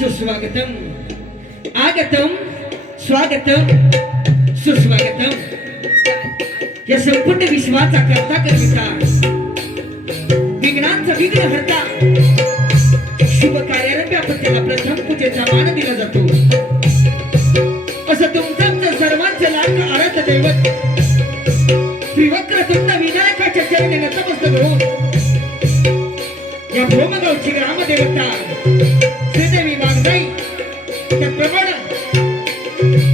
सुस्वागतम आगतम स्वागतम सुस्वागतम। या संपूर्ण विश्वाचा करता करता विघ्नांचा विघ्न हरता शुभ कार्यारंभी आपण त्याला प्रथम पूजेचा मान दिला जातो। असं तुमचं सर्वांचं लाडकं आराध्य दैवत त्रिवक्रतुंड विनायकाच्या चरणी नतमस्तक होऊन या भोमगावची ग्रामदेवता श्रीदेवी वाघजाई त्याप्रमाणे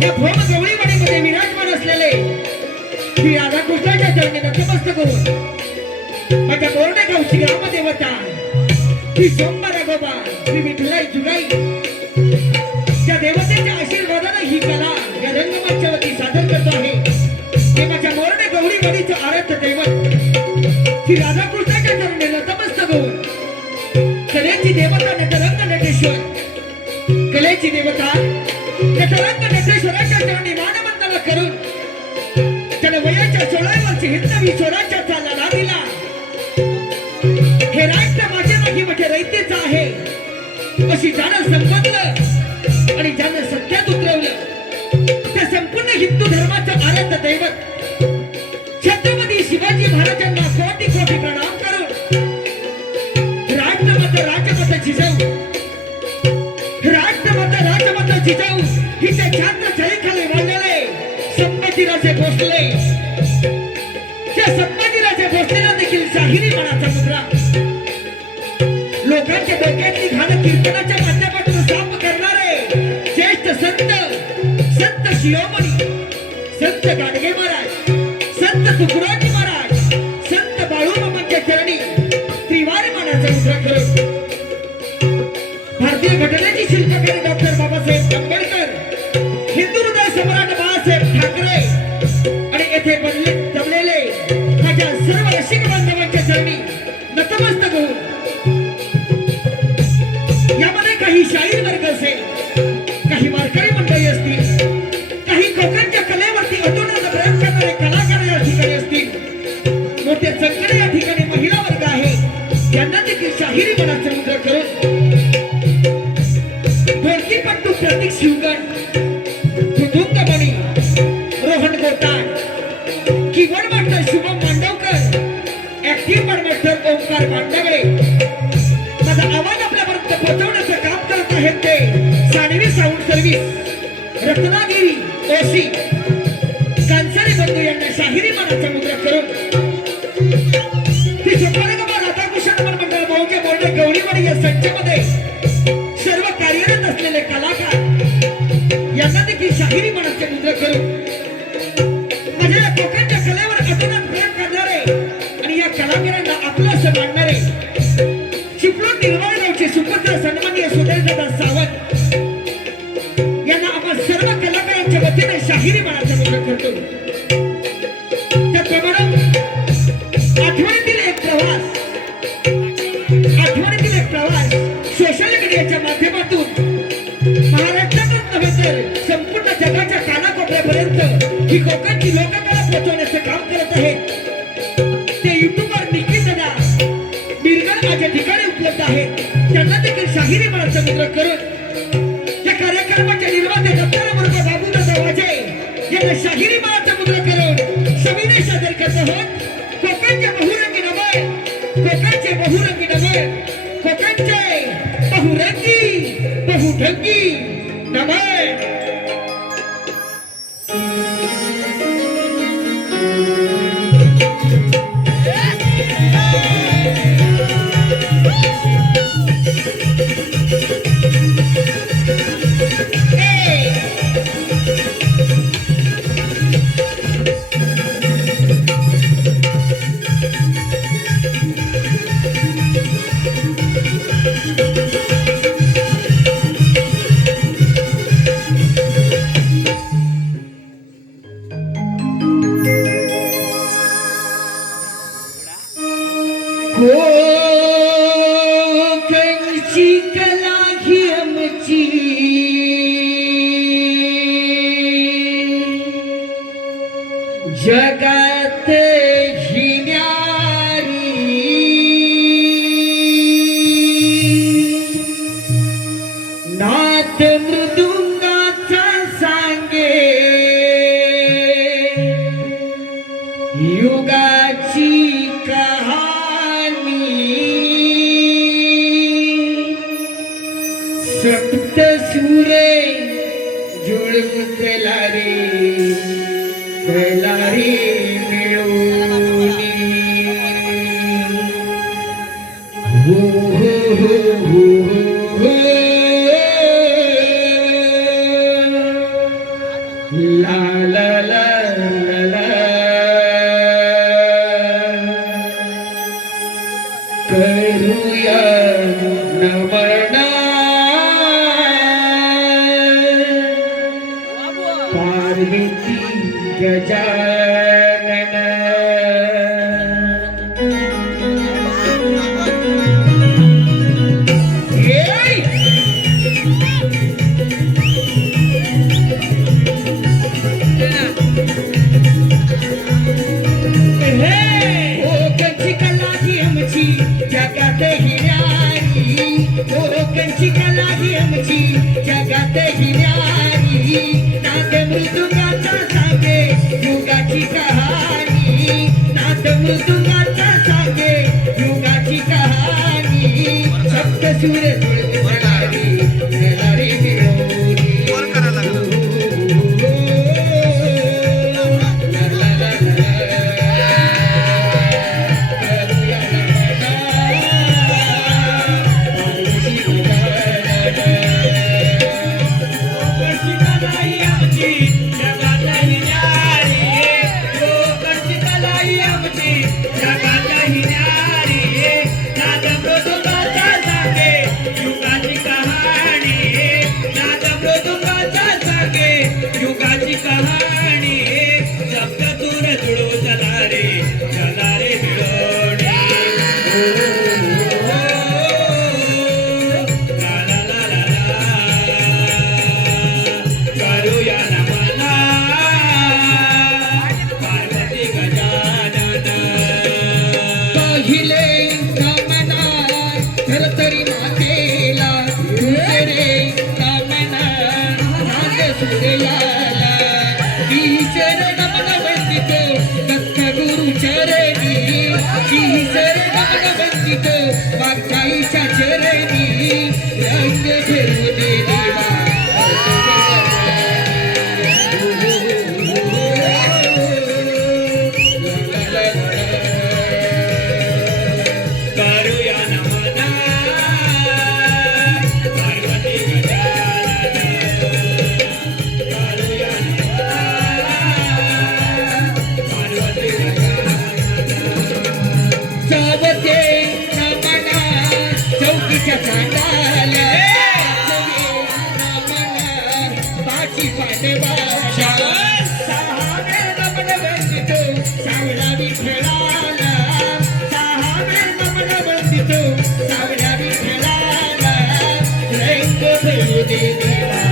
या भोमगवळीवाडीमध्ये विराजमान असलेले श्री राधाकृष्णाच्या चरणी नतमस्तक होऊन माझ्या बोर्डेगावची ग्रामदेवता श्री सोमवार गोबा श्री विठुराई जुगाई त्या देवतेच्या आशीर्वादाने ही कला या रंगमंचावरती सादर करतो आहे। हे माझ्या बोर्डेगावळीवाडीचं आराध्य दैवत श्री राधाकृष्णाच्या चरणी नतमस्तक होऊन कलेची देवता नटरंग नटेश्वर कलेची देवता नटरंग नटेश्वराच्या चरणी मानवंदना करून त्याला वयाच्या 16 वर्षी हिंदवी स्वराच्या चालला दिला। हे राष्ट्र माझ्या नाही माझ्या रयतेचं आहे अशी ज्यानं संबंधलं आणि ज्यानं सत्यात उतरवलं त्या संपूर्ण हिंदू धर्माचं आराध्य दैवत छत्रपती शिवाजी महाराजांना कोटी कोटी प्रणाम करून राजमाता जिजाऊ राजमाता जिजाऊ हिच्या छात्र छायेखाली वाढलेले संभाजीराजे भोसले त्या संभाजीराजे भोसलेला देखील शाहिरी मनाचा मुद्रा लोकांच्या डोक्यातली घाण कीर्तनाच्या माध्यमातून साफ करणारे ज्येष्ठ संत शिरोमणी संत गाडगे महाराज संत तुकडोजी महाराज संत बाळूमामांच्या चरणी त्रिवार मनाचा मुद्रा करून भारतीय घटनेची शिल्पकारी डॉक्टर बाबासाहेब आंबेडकर हिंदू हृदय सम्राट बाळासाहेब ठाकरे आणि येथे जमलेले माझ्या सर्व रसिक बांधवांच्या चरणी नतमस्तक होऊन यामध्ये काही शाहीर वर्ग असेल काही वारकरी मंडळी असतील काही कोकणच्या कलेवरती अतुलनीय प्रयोग करणारे कलाकार या ठिकाणी असतील मोठे संख्येने या ठिकाणी महिला वर्ग आहे त्यांना देखील शाहिरी मनाचा मुद्रा करून ढोलकीपट्टू प्रतीक शिवगण मृदुंगमणी Rohan Gotal keyboard master Shubham Mandavkar active master Omkar Mandavle माझा आवाज आपल्यापर्यंत पोहोचवण्याचं काम करत आहेत ते सानवी साऊंड सर्व्हिस रत्नागिरी ओसी कांसारे बंधू यांना शाहिरी मनाचा मुद्रा करून ती सुपरगमा राधाकृष्ण मंडळ भाऊच्या बोर्डे गवळीवाडी या संचमध्ये सर्व कार्यरत असलेले कलाकार यांना देखील शाहिरी मनाचे मुद्रा करून माझ्या या कोकणच्या कलेवर अतोनात प्रेम करणारे आणि या कलाकारांना आपलं असं मानणारे चिपळूण निर्मळगावचे सुपुत्र सन्माननीय सुधीरदादा सावंत यांना आपण सर्व कलाकारांच्या वतीने शाहिरी मनाचा मुद्रा करतो। त्याप्रमाणे आठवणीतील एक प्रवास सोशल मीडियाच्या माध्यमातून महाराष्ट्रातच नव्हे तर संपूर्ण जगाच्या कानाकोपऱ्यापर्यंत ही कोकणची लोककला पोहोचवण्याचे काम करत आहे। आहेत त्यांना देखील शाहिरी मनाचं मुद्रक करून या कार्यक्रमाच्या निर्माते दत्तारामृग बाबूदादा वाजे यांना शाहिरी मनाचं मुद्रक करून सविनय सादर करत आहोत कोकणचे बहुरंगी नमन कोकणचे बहुरंगी नमन कोकणचे बहुरंगी बहुढंगी नमन कोकणची कला ही आमची जगात ही न्यारी नाद मृदुंगाचा सांगे युगाची सप्त सुरे जुळून कलारी मिळून हो हो हो हो हो ला ला ला ला ला करूया नमन पार्वती गजानन कोकणची कला ही आमची जगात ही न्यारी कोकणची कला ही आमची जगात ही न्यारी नाद मृदुंगाचा सांगे युगाची कहाणी नाद मृदुंगाचा सांगे युगाची कहाणी सप्त सूर जुळून कलारी मिळवली मागच्या चरणी रंग घेऊ दे देवा करूया नमन पार्वती गजानन करूया नमन पार्वती गजानन चौकीच्या चांडाला बाची पांडवा सहावे नमन वंदितो सावळा विठ्ठलाला सहावे नमन वंदितो सावळा विठ्ठलाला रंग भरू दे देवा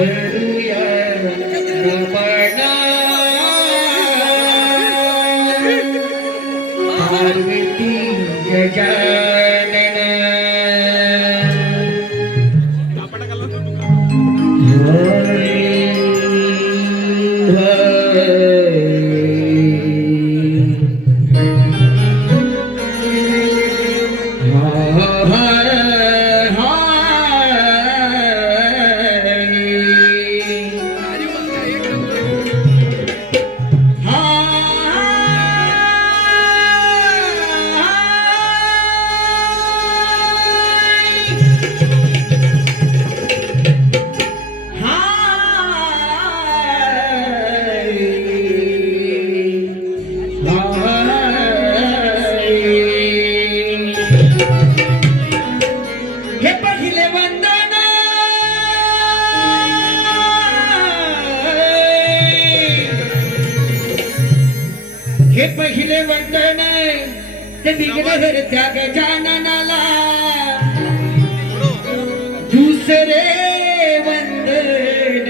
करूया नमन पार्वती गजानन हे पहिले वंदन ते विघ्नहर त्या गजाननाला दुसरे वंदन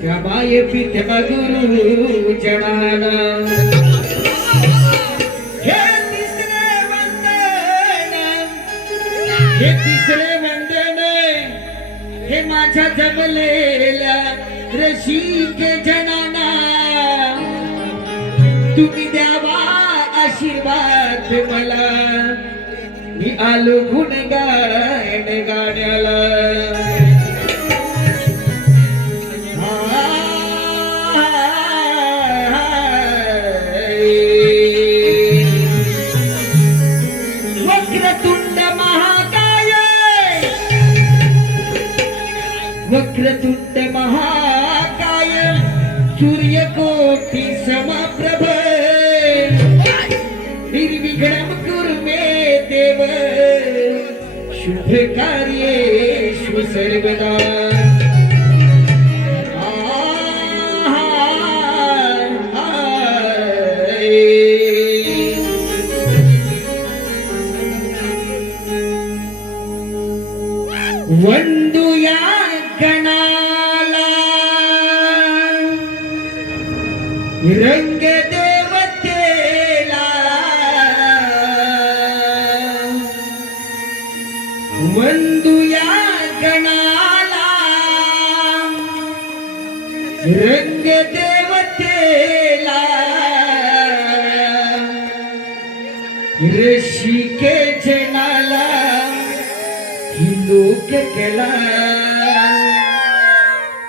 त्या माये पित्या गुरु जनाला हे तिसरे वंदन हे माझ्या जमलेल्या रसिके जनाना तुम्ही द्यावा आशीर्वाद मला मी आलो गुणगान गाण्याला वक्रतुंड महाकाय वक्रतुंड महाकाय सूर्यकोटि समप्रभ निर्विघ्नं कुरु मे देव शुभ कार्येषु सर्वदा वंदुया गणाला रंग देवतेला वंदुया गणाला रंग देवतेला ऋषिके जनाला ही लोक केला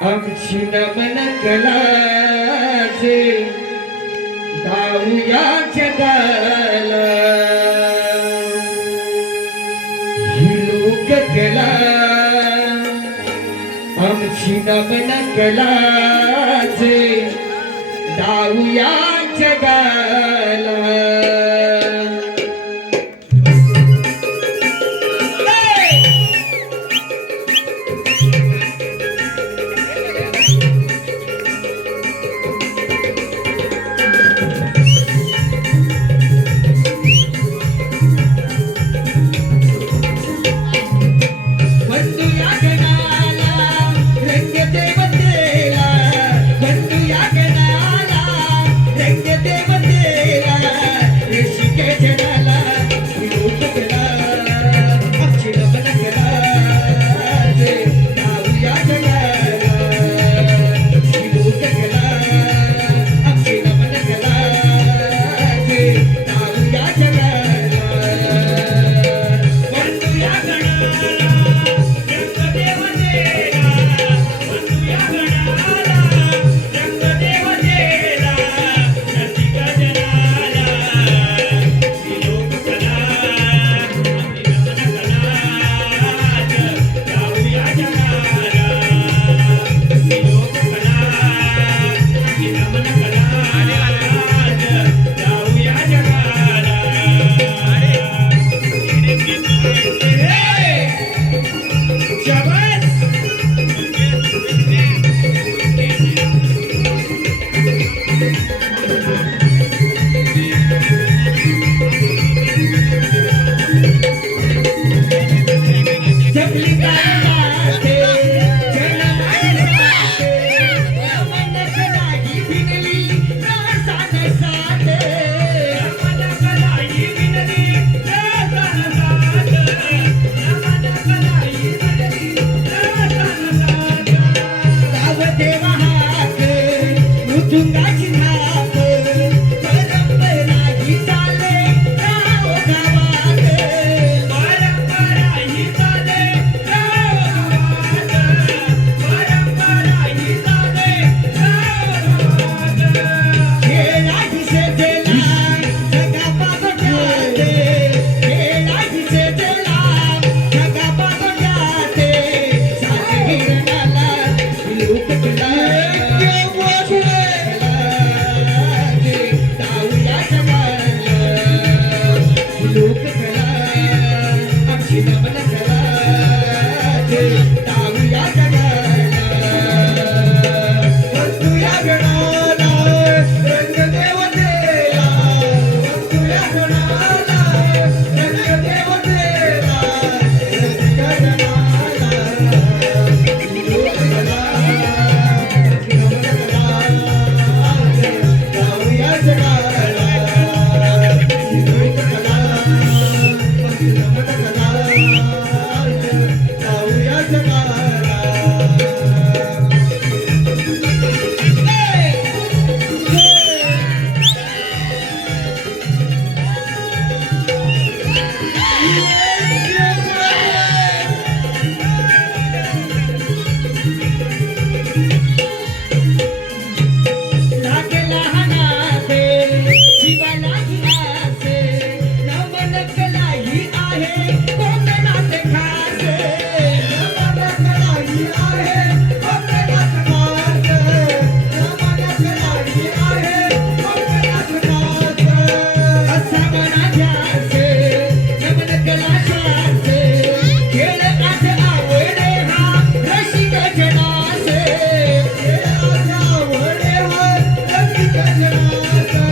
आमची नमन कलाचे दाऊया जगाला ही लोक कला आमची नमन कलाचे दाऊया जगाला देवतेला नमन कलाचे दाऊया जगाला वंदूया गणाला रंगदेवतेला वंदूया गणाला रंगदेवतेला रसिका जनाला लोककला नमन कलाचे दाऊया जगाला लोककला नमन कलाचे दाऊया जगाला लागला हनासे शिवाला हिनासे नमन कलाही आहे कोकणात खासे नमन कलाही आहे कोकणात खासे नमन कलाही आहे कोकणात खासे असा मना ध्यासे नमन कला शासे खेळ आज आवडे हा रसिक जनासे खेळ आज आवडे हा रसिक जनासे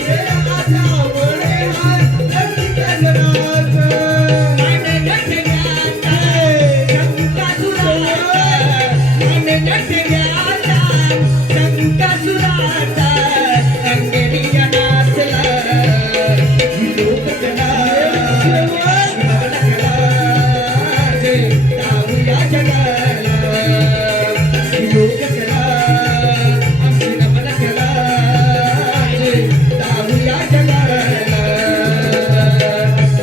खेळ आज आवडे हा रसिक जनासे माने नटव्याचा शंकासुराचा माने नटव्याचा शंकासुराचा अंगेरिया नाचला लोककला नमन कलाचे दाऊया जगाला लोककला आमची नमन कलाचे दाऊया जगाला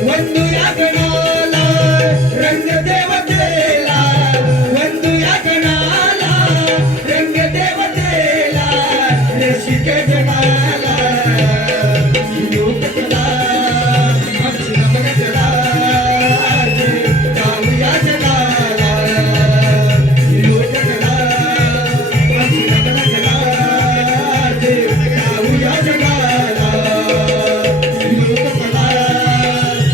वंदूया गणाला रंगदेवतेला वंदूया गणाला रंगदेवतेला रसिक जनाला लोककला आमची नमन कलाचे दाऊया जगाला लोककला आमची नमन कलाचे दाऊया जगाला लोककला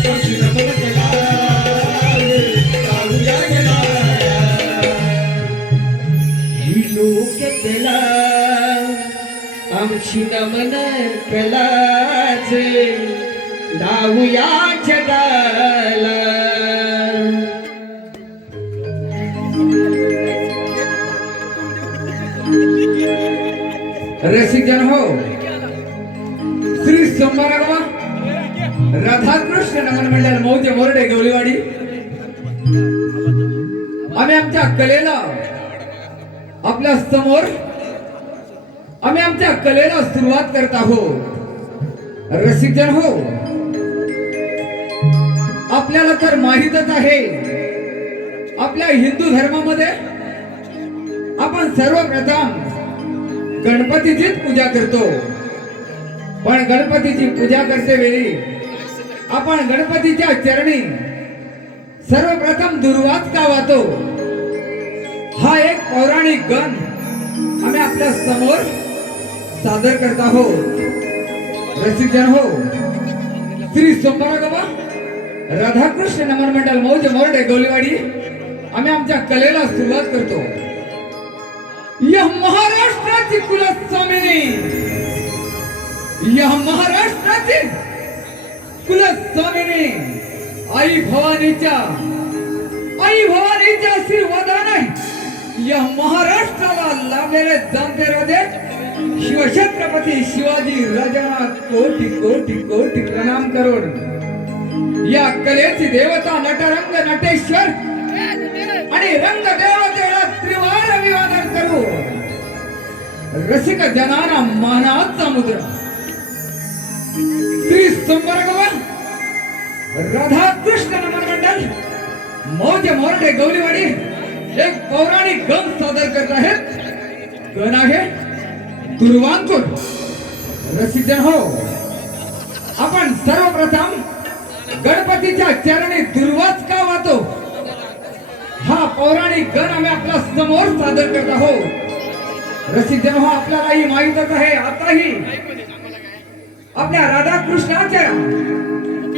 आमची नमन कलाचे दाऊया जगाला ही लोककला आमची नमन कलाचे दाऊया जगाला रसिक जन हो श्री सोमवारगावा राधाकृष्ण नमन मंडळ मौजे मोरडे गवळीवाडी आम्ही आमच्या कलेला आपल्या समोर आम्ही आमच्या कलेला सुरुवात करत आहोत रसिक जन हो आपल्याला तर माहीतच आहे आपल्या हिंदू धर्मामध्ये आपण सर्वप्रथम गणपतीचीच पूजा करतो पण गणपतीची पूजा करते वेळी आपण गणपतीच्या चरणी सर्वप्रथम दुर्वास का वाहतो हा एक पौराणिक गण आम्ही आपल्या समोर सादर करत आहोत रसिक जन हो श्री सोमवारगावा राधाकृष्ण नमन मंडळ मौजे मोरडे गवळीवाडी आम्ही आमच्या कलेला सुरुवात करतो यह महाराष्ट्राची कुलस्वामिनी यह महाराष्ट्राची कुलस्वामिनी आई भवानीच्या आशीर्वादाने या महाराष्ट्राला लाभलेले जाणते राजे शिवछत्रपती शिवाजी राजांना कोटी कोटी कोटी प्रणाम करून या कलेची देवता नटरंग नटेश्वर आणि रंग देवतेला त्रिवार अभिवादन करू रसिक जनाना मानाचा मुद्रा श्री सोमवारगावा राधाकृष्ण नमन मंडळ मौजे मोरडे गवळीवाडी एक पौराणिक गण सादर करत आहेत गण आहे दुर्वांकुर रसिक जन हो आपण सर्वप्रथम गणपतीच्या चरणी दुर्वास का वाहतो हा पौराणिक गण आम्ही आपल्या समोर सादर करत आहोत रसिक जन हो आपल्यालाही माहीतच आहे आताही आपल्या राधाकृष्णाच्या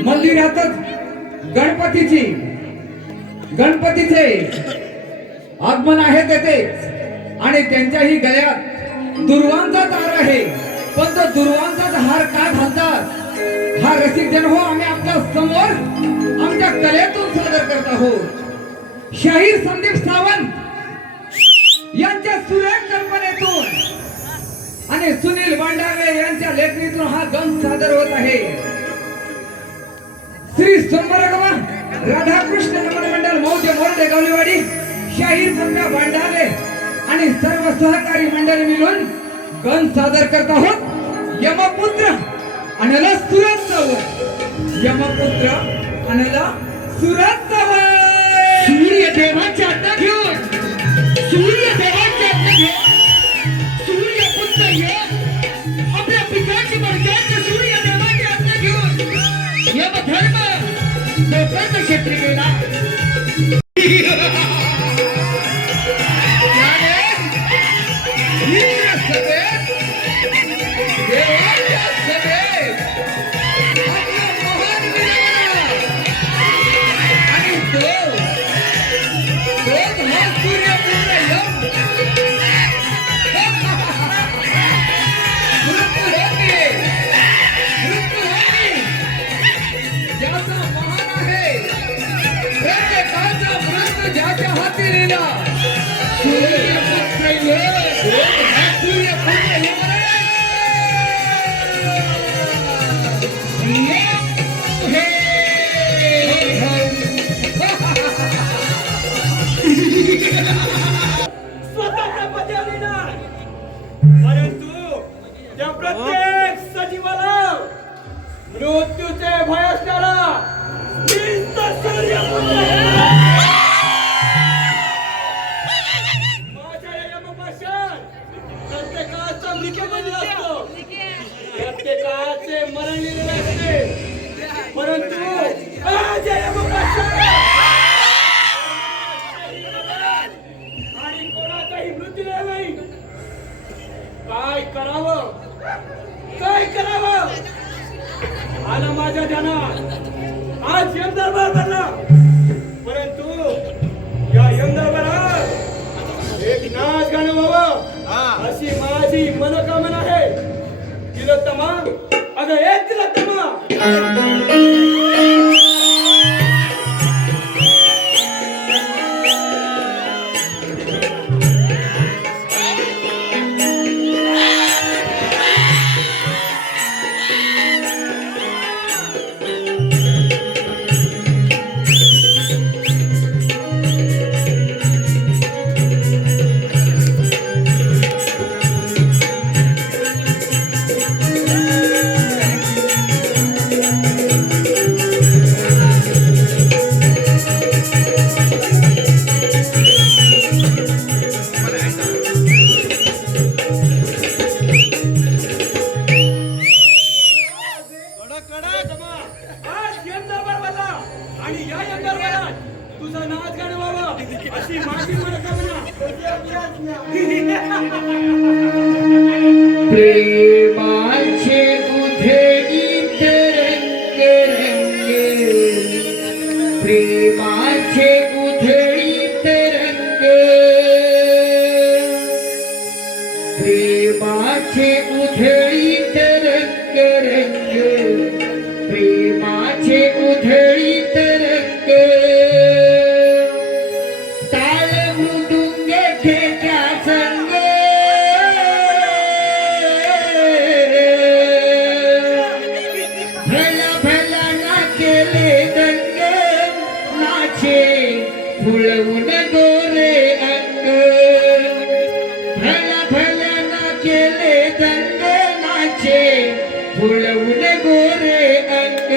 मंदिरातच गणपतीची गणपतीचे आगमन आहे तेथेच आणि त्यांच्याही गळ्यात दुर्वांचा हार आहे. पण तो दुर्वांचा हार का घालतात हा रसिक जन हो आम्ही आपल्या समोर आमच्या कलेतून सादर करत आहोत. शाहीर संदीप सावंत यांच्या सुरेख कल्पनेतून आणि सुनील भांडारे यांच्या लेखणीतून हा गंध सादर होत आहे. श्री सोमरगवा राधाकृष्ण नमन मंडळ मौजे मोर्डे गवलीवाडी शाहीर पक्का भांडारे आणि सर्व सहकारी मंडळी मिळून गंध सादर करत आहोत. यमपुत्र अनला सुरत चवर यमपुत्र अनला सुरत चवर. सूर्य देवाची आज्ञा घेऊन सूर्य देवाची आज्ञा घेऊन सूर्य पुत्र ये आपल्या पिकाची मर्यादा सूर्य देवाची आज्ञा घेऊन यमधर्म गोकर्ण क्षेत्री गेला. स्वतःच्या पदाने नाही, परंतु त्या प्रत्येक सजीवाला मृत्यूचे भय असणारा नित्य सूर्यपुत्र आहे. माझ्या या यमपाशात प्रत्येकाचा मृत्यूबंध असतो, प्रत्येकाचे मरण लिहिलेले असते, परंतु माझ्या यमपाशात आणि कोणाचाही मृत्यू नाही. काय करावं काय करावं आलं माझ्या ध्यानात. आज यमदरबार भरला, परंतु या यमदरबारात एक नाच गाणं व्हावं अशी माझी मनोकामना आहे. तिलोत्तमा अगं एक तिलोत्तमा आज यमदरबार भरला आणि या यमदरबारात तुझा नाच गाणं व्हावं अशी माझी मनोकामना. प्रेमाचे उधळीत रंग रंग प्रेमाचे उधळीत रंग प्रेमाचे उधळीत रंग रंग प्रेमाचे उधळीत रंग ताल मृदुंग खेळत्या संग भला भला ना केले दंग नाचे फुलवून गोरे अंग भला भला ना केले दंग नाचे फुलवून गोरे अंग.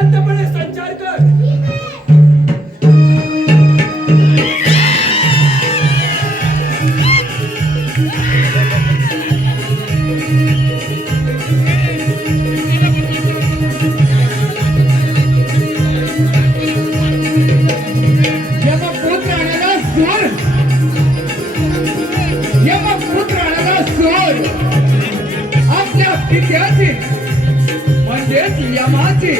शांतपणे संचार कर. यमपुत्र आणायला सोड. यमपुत्र आणायला सोड. आपल्या पित्याची म्हणजेच यमाची,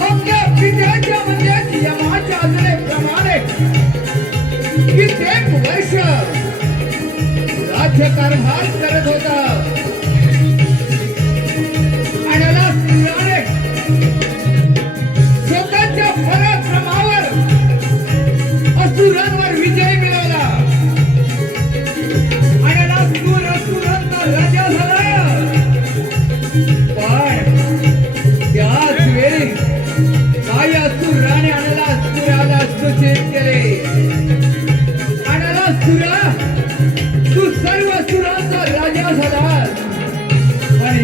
आपल्या पित्याच्या म्हणजेच यमाच्या आज्ञेप्रमाणे कित्येक वर्ष राज्यकारभार करत होता. आणायला सुराने स्वतःच्या पराक्रमावर असुरांवर विजय मिळवला. आणायला सूर असुरांचा राजा झाला. पण त्याच वेळी काही असुराने आणायला सूचित केले. आणायला सुरा, तू सर्व असुरांचा राजा झालास. पण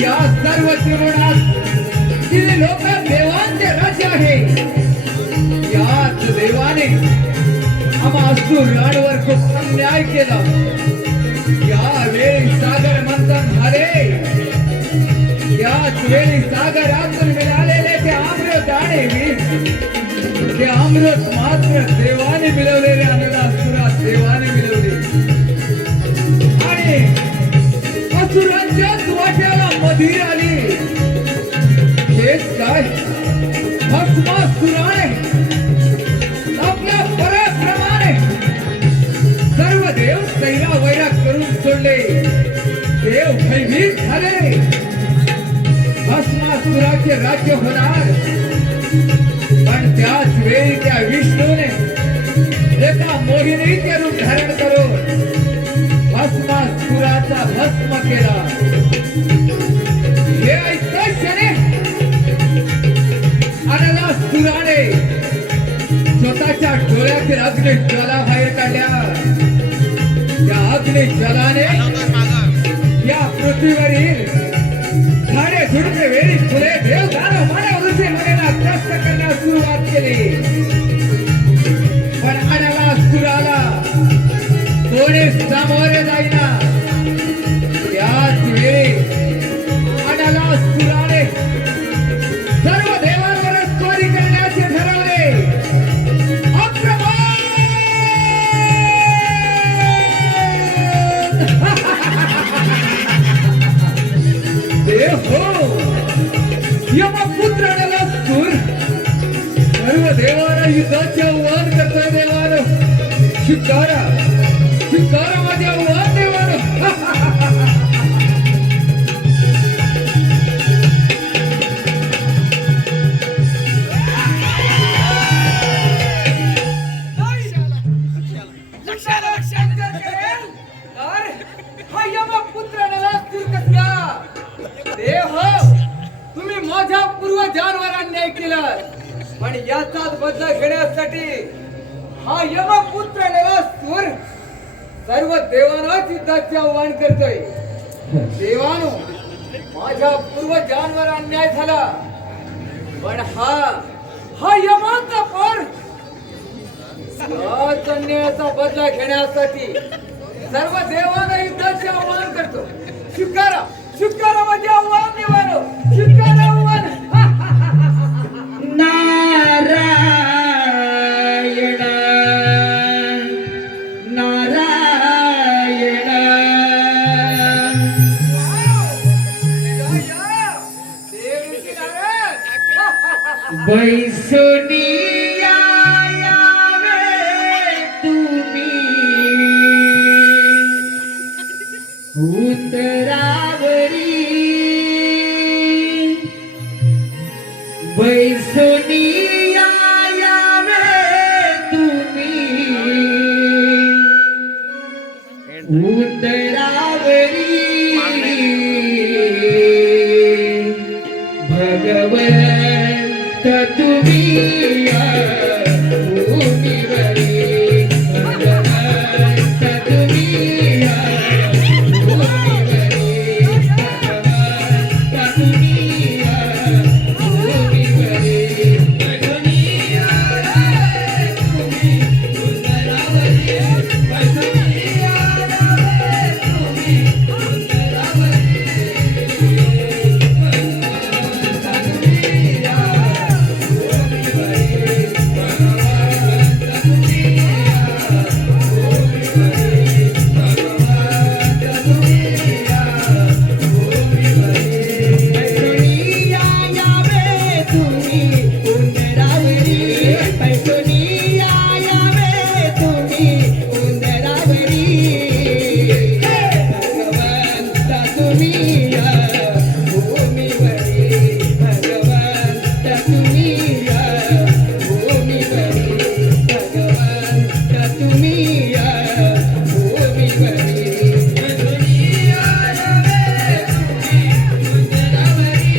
या सर्व त्रिगुणात तिथे लोक देवांचे राज्य आहे. याच देवाने आम्हा असुरांवर खूप अन्याय केला. यावेळी सागर मंथन झाले. याच वेळी सागरातून मिळालेले ते अमृत आणि ते अमृत मात्र देवाने मिळवलेले आणायला असुरात देवाने मिळवले. आणि असुरांच्याच वाट्याला मधीर आली. हेच काय, भस्मासुराने आपल्या पराक्रमाने सर्व देव सैरा वैरा करून सोडले. देव भयभीत झाले. भस्मासुराचे राज्य होणार. पण त्याच वेळी त्या विष्णूने एका मोहिनीचे रूप धारण करून भस्मासुराचा भस्म केला. हे ऐकताच क्षणी अनलासुराने स्वतःच्या डोळ्यातील अग्नी ज्वाला बाहेर काढल्या. त्या अग्नी ज्वालाने या पृथ्वीवरील झाडे झुडपे वेळी फुले देव दानव मानव ऋषी मुनींना त्रस्त करण्यास सुरुवात केली. पण अनलासुराला कोणी सामोरे जाईना. याच वेळी अनलासुराने सर्व देवांवरच स्वारी करण्याचे ठरवले. आक्रमण! देव हो, यमपुत्र अनलासुर सर्व देवांना युद्धाचे आव्हान करतोय. देवानं स्वीकारा, स्वीकारा माझे आव्हान देवानं. हा यमपुत्र अनलासुर कसला? देव हो, तुम्ही माझ्या पूर्वजांवर अन्याय केला. पण याचाच बदला घेण्यासाठी हा यमपुत्र अनलासुर सर्व देवांनाच युद्धाचे आव्हान करतोय. देवानो, माझ्या पूर्वजांवर अन्याय झाला. पण हा यमाचा पर याच अन्यायाचा बदला घेण्यासाठी सर्व देवांना युद्धाचे आव्हान करतो. स्वीकारा, स्वीकारा माझे आव्हान देवानो, स्वीकारा आव्हान. नारायण नारायण देव ऋषी नारायण. बैसोनी यावे तुम्ही उतरावरी. बैसोनी यावे तुम्ही उतरावरी. भगवंत तुम्ही भूमीवरी. भगवंत तुम्ही भूमीवरी. भगवंत तुम्ही या भूमीवरी भगवंत तुम्ही या भूमीवरी भगवंत तुम्ही या भूमीवरी दुनिया रवे तुम्ही सुंदरवरी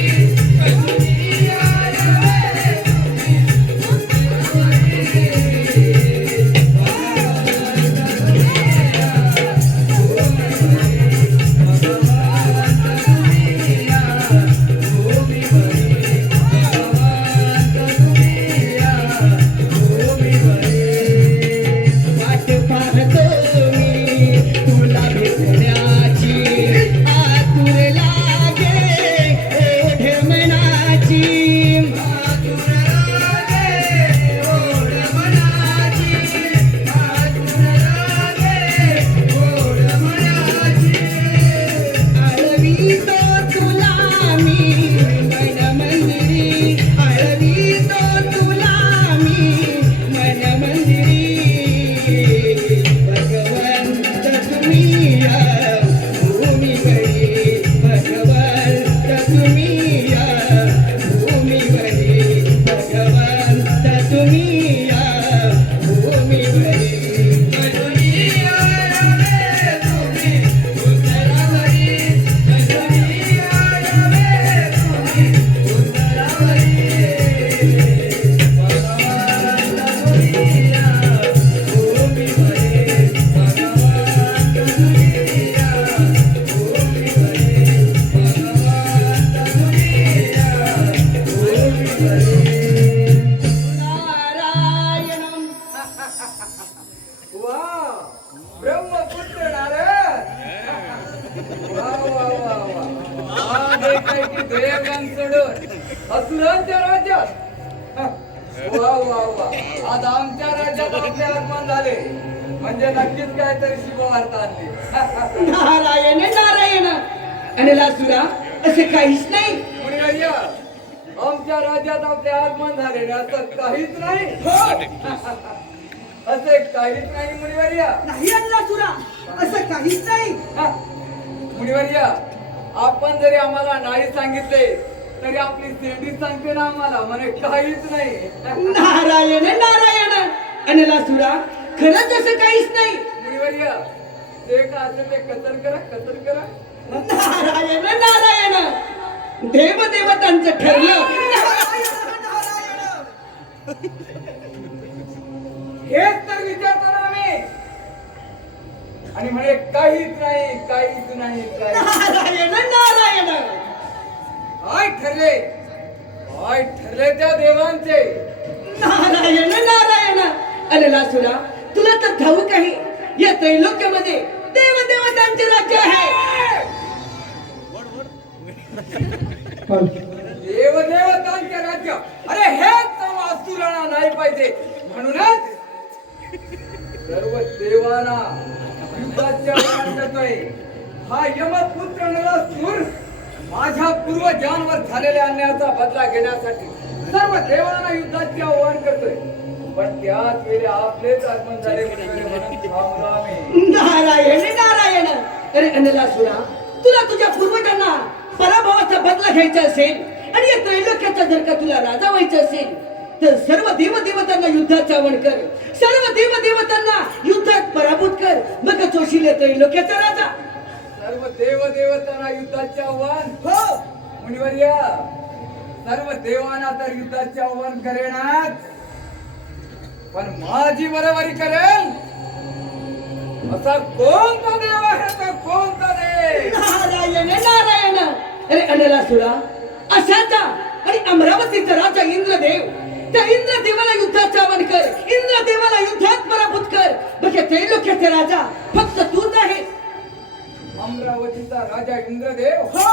दुनिया रवे वाट पाहतो मी तुला भेटण्याची आतुर लागे ओढ मनाची आतुर लागे ओढ मनाची आतुर लागे ओढ मनाची आळवीतो तुला मी मन मंदिरी आळवीतो तुला मी मन मंदिरी भगवंत तुम्ही या भूमीवरी भगवंत तुम्ही या भूमीवरी भगवंत तुम्ही या भूमीवरी दुनिया रवे तुम्ही सुंदरवरी दुनिया रवे तुम्ही सुंदरवरी भगवंत तुम्ही या भूमीवरी भगवंत तुम्ही या भूमीवरी भगवंत तुम्ही या भूमीवरी नारायणं वा ब्रह्मपुत्र नारायण वा वा वा वा आज एकाएकी देवान सोडून असुरांच्या राज्यात वा वा वा आज आमच्या राज्यात आपले आगमन झाले म्हणजे नक्कीच काहीतरी शुभवार्ता आणली नारायण नारायण अनिलासुरा असे काहीच नाही मुनिवर्य आमच्या राज्यात आपले आगमन झाले असं काहीच नाही असे काहीच नाही मुनिवर्य नाही अनिलासुरा असं काहीच नाही मुनिवर्य आपण जरी आम्हाला नाही सांगितले तरी आपली सेंडी सांगते ना आम्हाला म्हणे काहीच नाही नारायण नारायण अनिलासुरा खरंच असं काहीच नाही मुनिवर्य जे का असेल ते कतर करा नारायण नारायण देवदेवतांचं ठरलं हेच तर विचारतो ना आम्ही आणि म्हणे काहीच नाही नारायण नारायण काय ठरले त्या देवांचे नारायण नारायण अनिलासुरा तुला तर ठाऊक आहे या त्रैलोक्यामध्ये देवदेवतांचे राज्य आहे देवदेवतांचे राज्य अरे हेच वास्तुराणा नाही पाहिजे म्हणूनच सर्व देवांना युद्धाच्या करतोय हा यमपुत्र नरसूर माझ्या पूर्वजांवर झालेल्या अन्यायाचा बदला घेण्यासाठी सर्व देवांना युद्धाचे आव्हान करतोय पण त्याच वेळी आपलेच आगमन झाले म्हणून थांबलो आम्ही नारायण नारायण अरे अनिलासुरा तुला तुझ्या पूर्वजांना पराभवाचा बदला घ्यायचा असेल आणि या त्रैलोक्याचा जर का तुला राजा व्हायचं असेल तर सर्व देवदेवतांना युद्धाचं आव्हान कर सर्व देवदेवतांना युद्धात पराभूत कर मग होशील या त्रैलोक्याचा राजा सर्व देवदेवतांना युद्धाचे आव्हान हो मुनिवर्य सर्व देवांना तर युद्धाचे आव्हान करेनाच पण माझी बरोबरी करेल असा कोणता देव आहे तो कोणता देव नारायण नारायण अरे अनिलासुरा अशाचा आणि अमरावतीचा राजा इंद्रदेव त्या इंद्रदेवाला युद्धाचं आव्हान कर इंद्रदेवाला युद्धात पराभूत कर बघ या त्रैलोक्याचे राजा फक्त तूच आहे अमरावतीचा राजा इंद्रदेव हो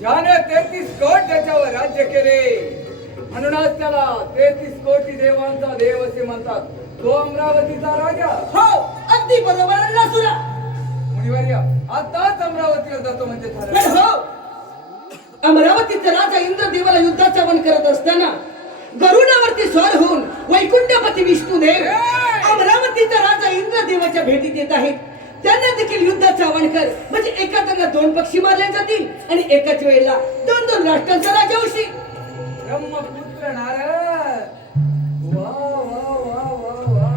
ज्याने 33 कोट त्याच्यावर राज्य केले म्हणूनच त्याला 33 कोटी देवांचा देव असे म्हणतात तो अमरावतीचा राजा हो अगदी बरोबर अनिलासुरा मुनिवर्य आताच अमरावतीवर जातो म्हणजे पण झालं हो अमरावतीचा राजा इंद्रदेवाला युद्धाचं आव्हान करत असताना गरुडावरती स्वार होऊन वैकुंठपती विष्णुदेव अमरावतीचा राजा इंद्रदेवाच्या भेटीत येत आहेत त्यांना देखील युद्धाचं आवाहन कर. म्हणजे एका त्यांना 2 पक्षी मारले जातील आणि एकाच वेळेला 2 राष्ट्रांचा राजा होशील. ब्रह्मपुत्र नारद, वा वा वा वा वा.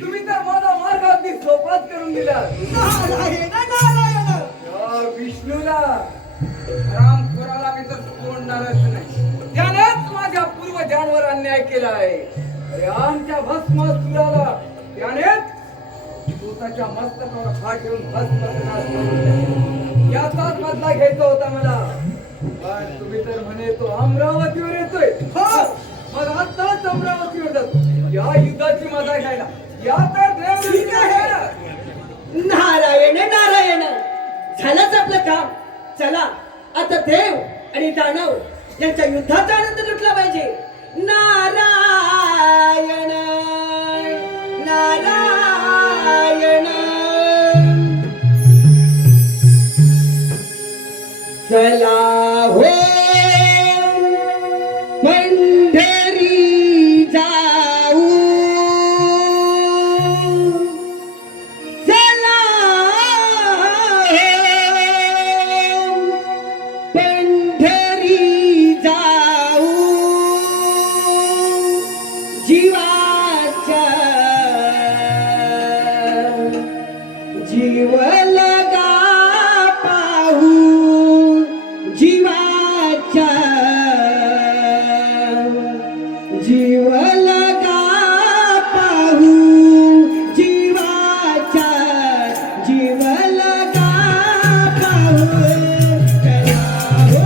तुम्ही तर माझा मार्ग अगदी सोपाच करून दिला. नारायण नारायण. या विष्णूला रामपुराला मी तर सोडणारच नाही. त्यानेच माझ्या पूर्वजांवर अन्याय केला आहे. अरे आमच्या भस्मासुराला त्यानेच स्वतःच्या मस्तकावर हात ठेवून भस्म करणार. याचाच बदला घ्यायचा होता मला. पण तुम्ही तर म्हणे तो अमरावतीवर येतोय. हो, मग आताच अमरावतीवर जातो या युद्धाची मजा घ्यायला. या तर देव आहे. नारायण नारायण. झालंच आपलं काम. चला आता देव आणि दानव यांच्या युद्धाचा आनंद लुटला पाहिजे. नारायण नारायण. चला हो पंढरी जाऊ. चला हो पंढरी जाऊ. जीवाच्या जीव लगा पाहू. जीवाच्या जीव लगा पाहू. जीवाच्या जीव लगा पाहू. चला हो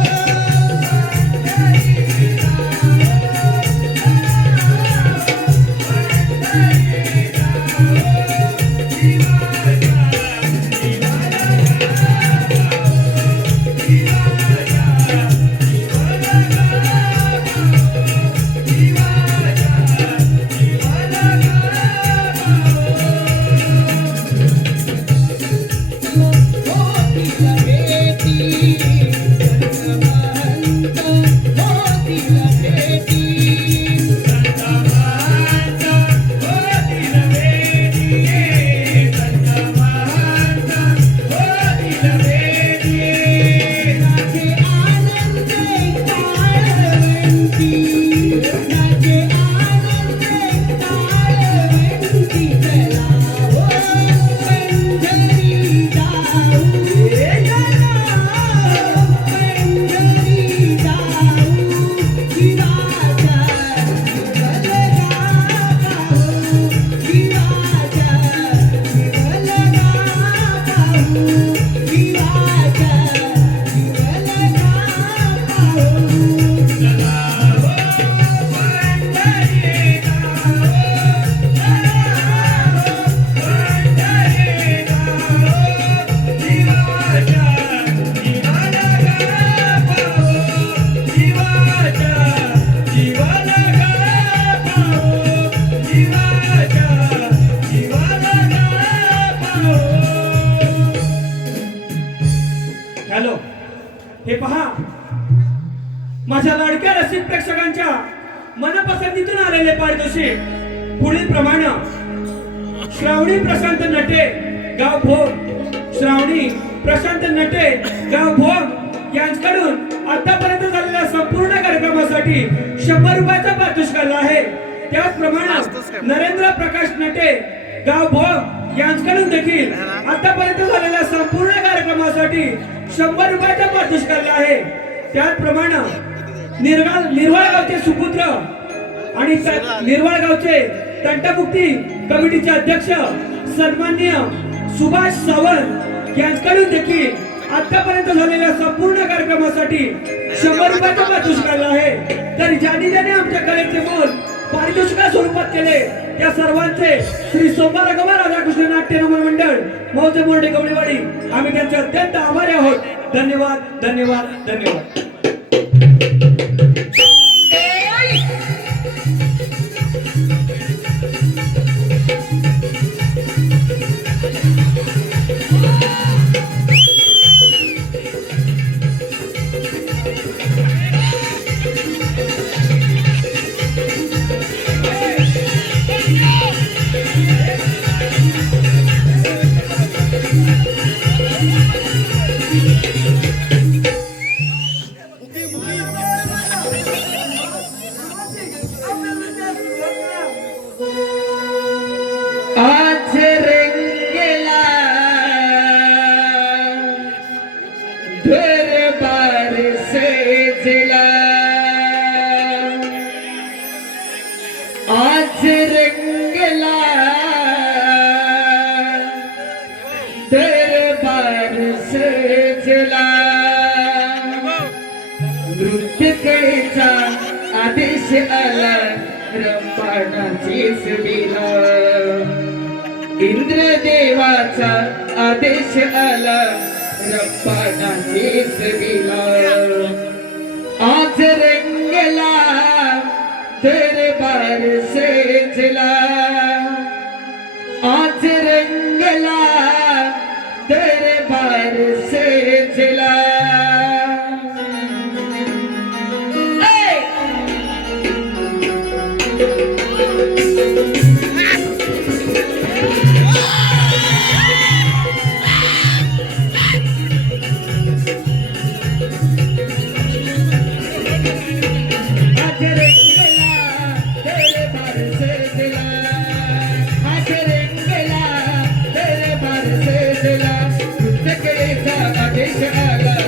हॅलो, हे पहा, माझ्या लाडक्या रसिक प्रेक्षकांच्या मनपसंतीतून आलेले पारितोषिक पुढील प्रमाणे. श्रावणी प्रशांत नटे गाव भोग, श्रावणी प्रशांत नटे गाव भोग यांच्याकडून आतापर्यंत झालेल्या संपूर्ण कार्यक्रमासाठी 100 रुपयाचा पारितोषिक आला आहे. त्याचप्रमाणे नरेंद्र प्रकाश नटे गाव भोग यांच्याकडून देखील आतापर्यंत झालेल्या संपूर्ण कार्यक्रमासाठी 100 रुपयाचा पारितोषिक आला आहे. त्याचप्रमाणे निर्वाळ गावचे सुपुत्र आणि निर्वाळ गावचे तंटमुक्ती कमिटीचे अध्यक्ष सन्माननीय सुभाष सावंत यांच्याकडून देखील आतापर्यंत झालेल्या संपूर्ण कार्यक्रमासाठी 100 रुपयाचा पारितोषिक आला आहे. तर ज्यांनी आमच्या कलेचे मोल पारितोषिका स्वरूपात केले त्या सर्वांचे श्री सोमवार रघुवर राधाकृष्ण नाट्य नमन मंडळ मौजे मोर्डे गवळीवाडी आम्ही त्यांचे अत्यंत आभारी आहोत. धन्यवाद धन्यवाद धन्यवाद. दरबार सजला आज रंगला दरबार सजला नृत्यकलेचा आदेश आला रंपानाचीच बिला इंद्रदेवाचा आदेश आला रंपानाचीच बिला आज रंगला दरबार सजला आज रंगला दरबार सजला आदेश आला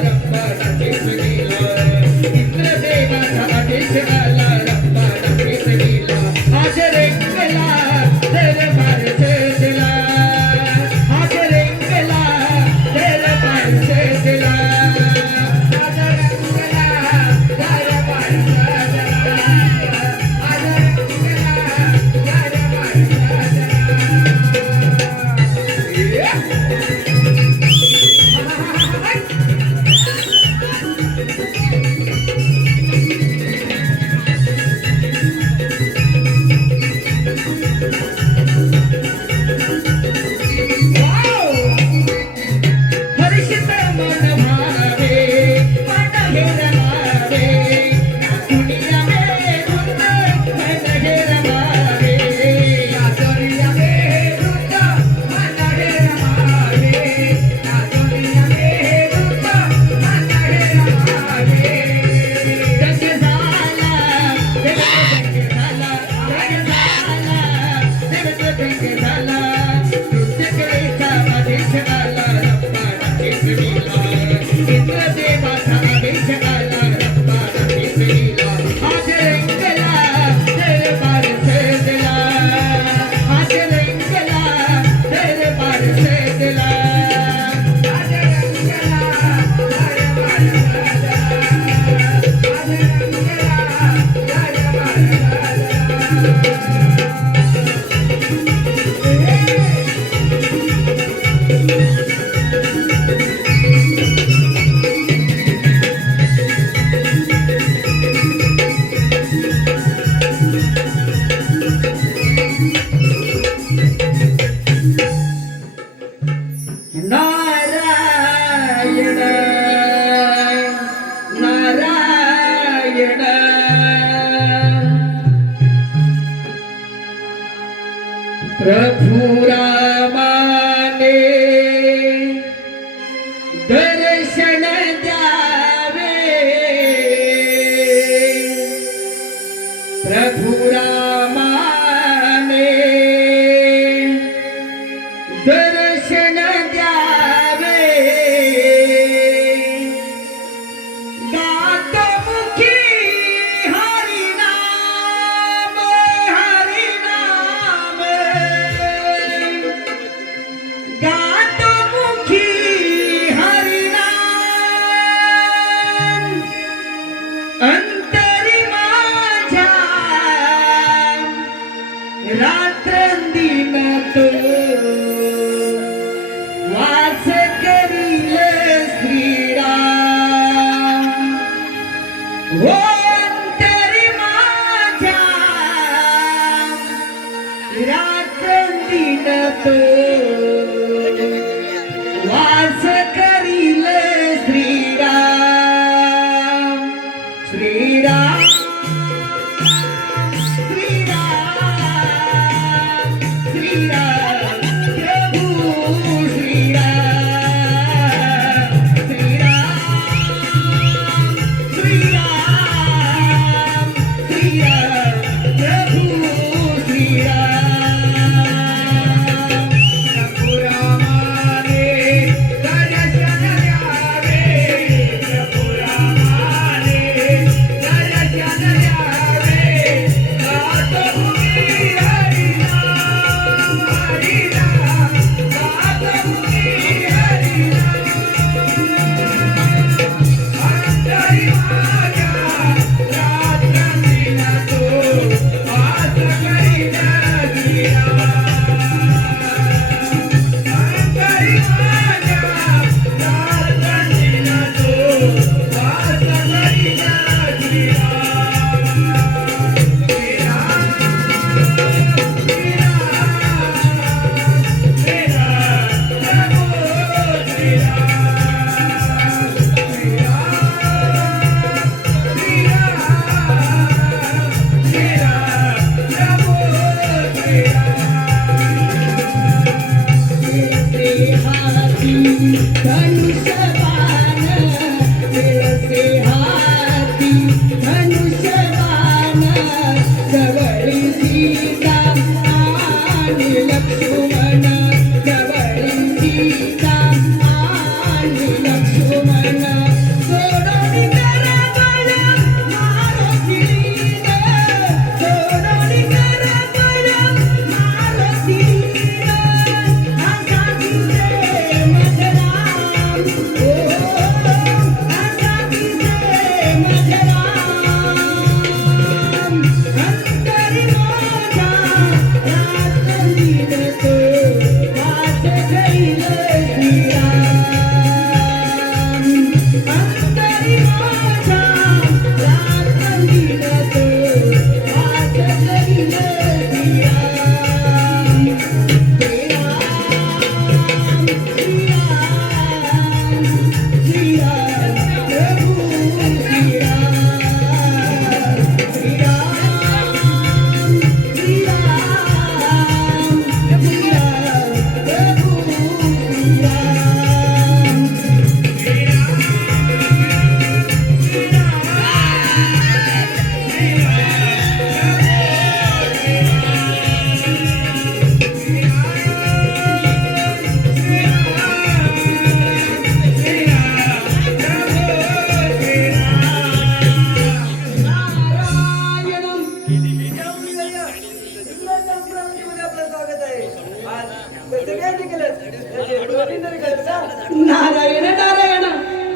नारायण नारायण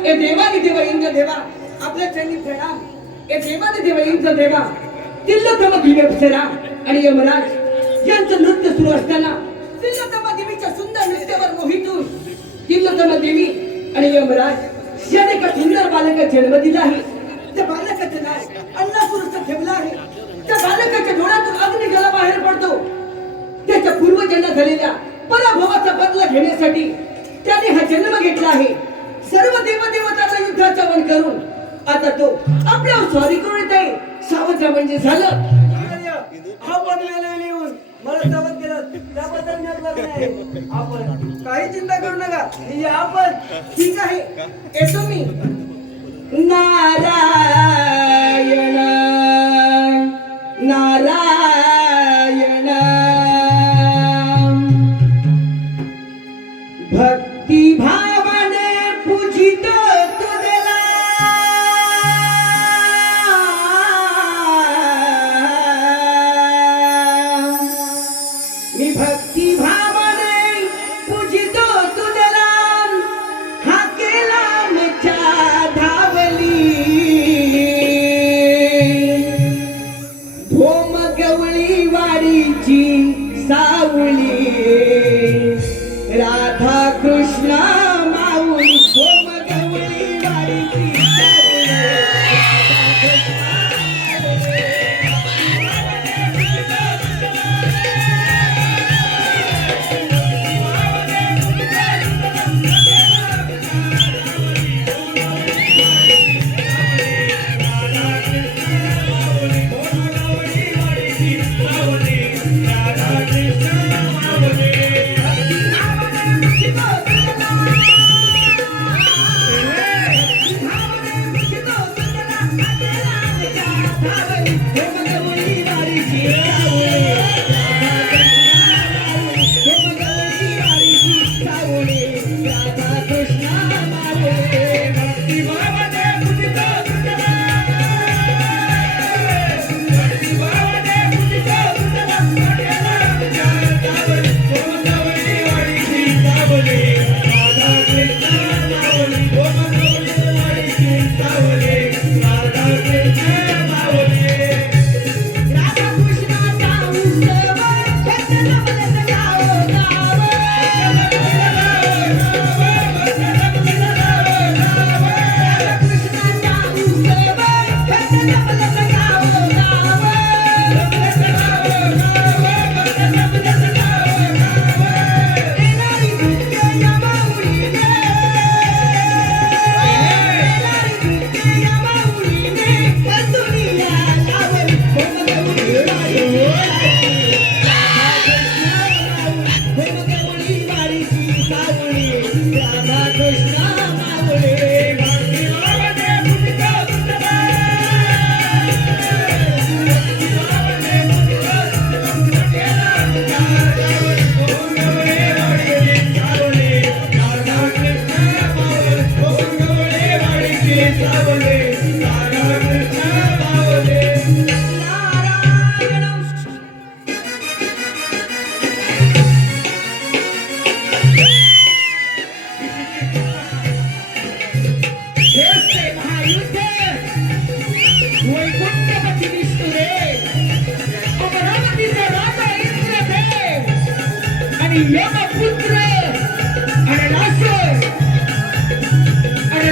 ए देवानी देवा इंद्र देवा आपल्या चरणी प्रणाम. ए देवानी देवा इंद्र देवा तिल्लोत्तम दिव्य अप्सरा आणि यमराज यांचं नृत्य सुरू असताना तिल्लोत्तम देवीच्या सुंदर नृत्यावर मोहित होऊन तिल्लोत्तम देवी आणि यमराज याने एका सुंदर बालकाचा जन्म दिला आहे. त्या बालकाचं नाव अन्नासुरचं ठेवलं आहे. त्या बालकाच्या डोळ्यातून अग्निज्वाला बाहेर पडतो. त्याच्या पूर्वजन्म झालेल्या पराभवाचा बदला घेण्यासाठी त्याने हा जन्म घेतला आहे. सर्व देवदेवतांना युद्धाचा वध करून आता तो आपल्यावर स्वारी करून येत आहे. सावत्र म्हणजे झालं. हा बनलेला लिहून मला सावध केलं त्याबद्दल मी आपला नाही. आपण काही चिंता करू नका. हे आपण ठीक आहे येतो मी. नारायण नारायण भक्ती भावाने पूजित तुझला मी भक्ती भावाने पूजित तुझला हा केला मचा धावली भोम गवळी वाडीची सावली राधा कृष्ण माऊली भोम गवळी आणि यमपुत्र आणि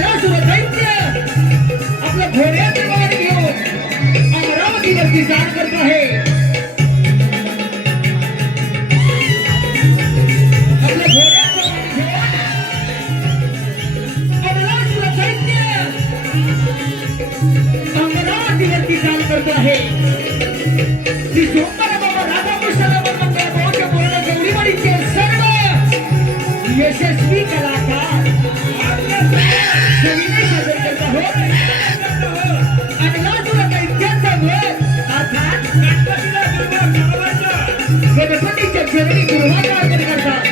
लासूर दैत्य आपलं घोड्याचे वाहन घेऊन अमरावतीवरती जाण करत आहे. आपल्या घोड्याचं वाहन घेऊन अमरावतीवर दैत्य अमरावतीवरती जाण करत आहे. श्री सोमवार बाबा राधाकृष्ण भाऊच्या पूर्ण गौरीवाडीचे सर्व यशस्वी कलाकार सविनय सादर करत आहोत. आणि लाजूला दैत्याचा वध अर्थात गणपतीच्या चरणी गुरुवाचा अर्पण करतात.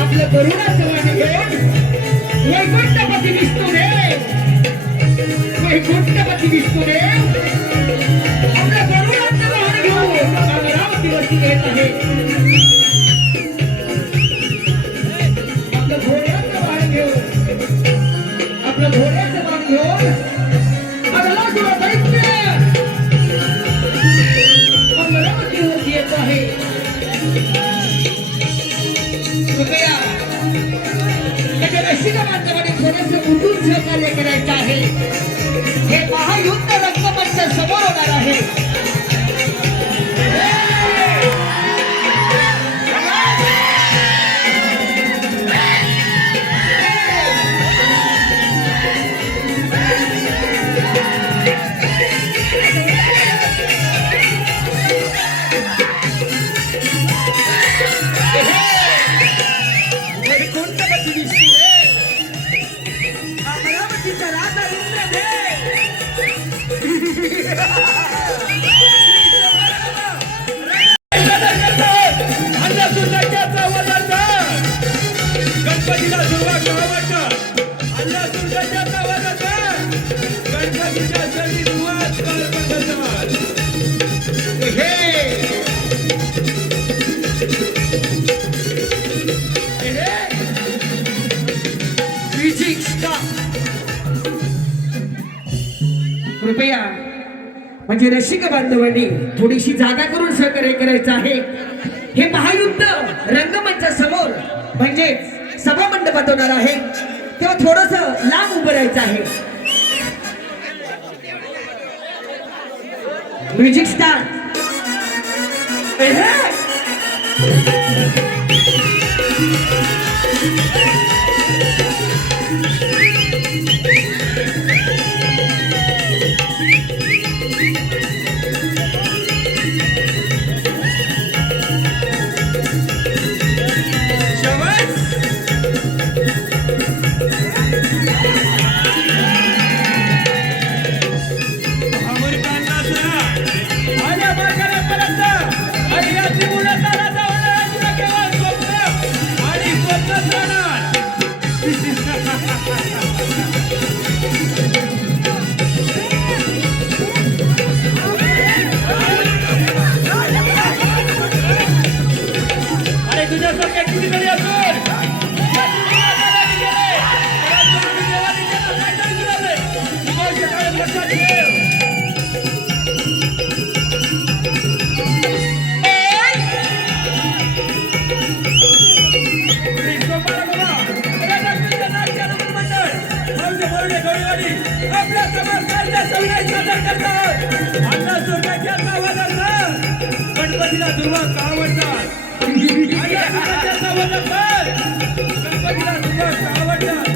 आपलं गरुडाचं वाहन घेऊन वैकुंठपती विष्णुदेव आपल्या गरुडाचं वाहन घेऊन अमरावतीवरती येत आहे. आपलं घोड्याचं वाहन घेऊन अमरावतीवर दैत्य अमरावतीवरती येत आहे. कृपया त्याच्या रसिक बांधवाने थोडंसं उठून सहकार्य करायचं आहे. हे महायुद्ध रंगमंच समोर होणार आहे. अमरावतीचा राजा इंद्रदेव गणपतीला सुरुवात गणपतीच्या चरणी सुरुवात कृपया म्हणजे रसिक बांधवांनी थोडीशी जागा करून सहकार्य करायचं आहे. हे महायुद्ध रंगमंचा समोर म्हणजे सभा मंडपात होणार आहे, तेव्हा थोडस लांब उभं राहायचं आहे. Music start. गणपतीला दुर्वास आवडतात. गणपतीला दुर्वास आवडतात.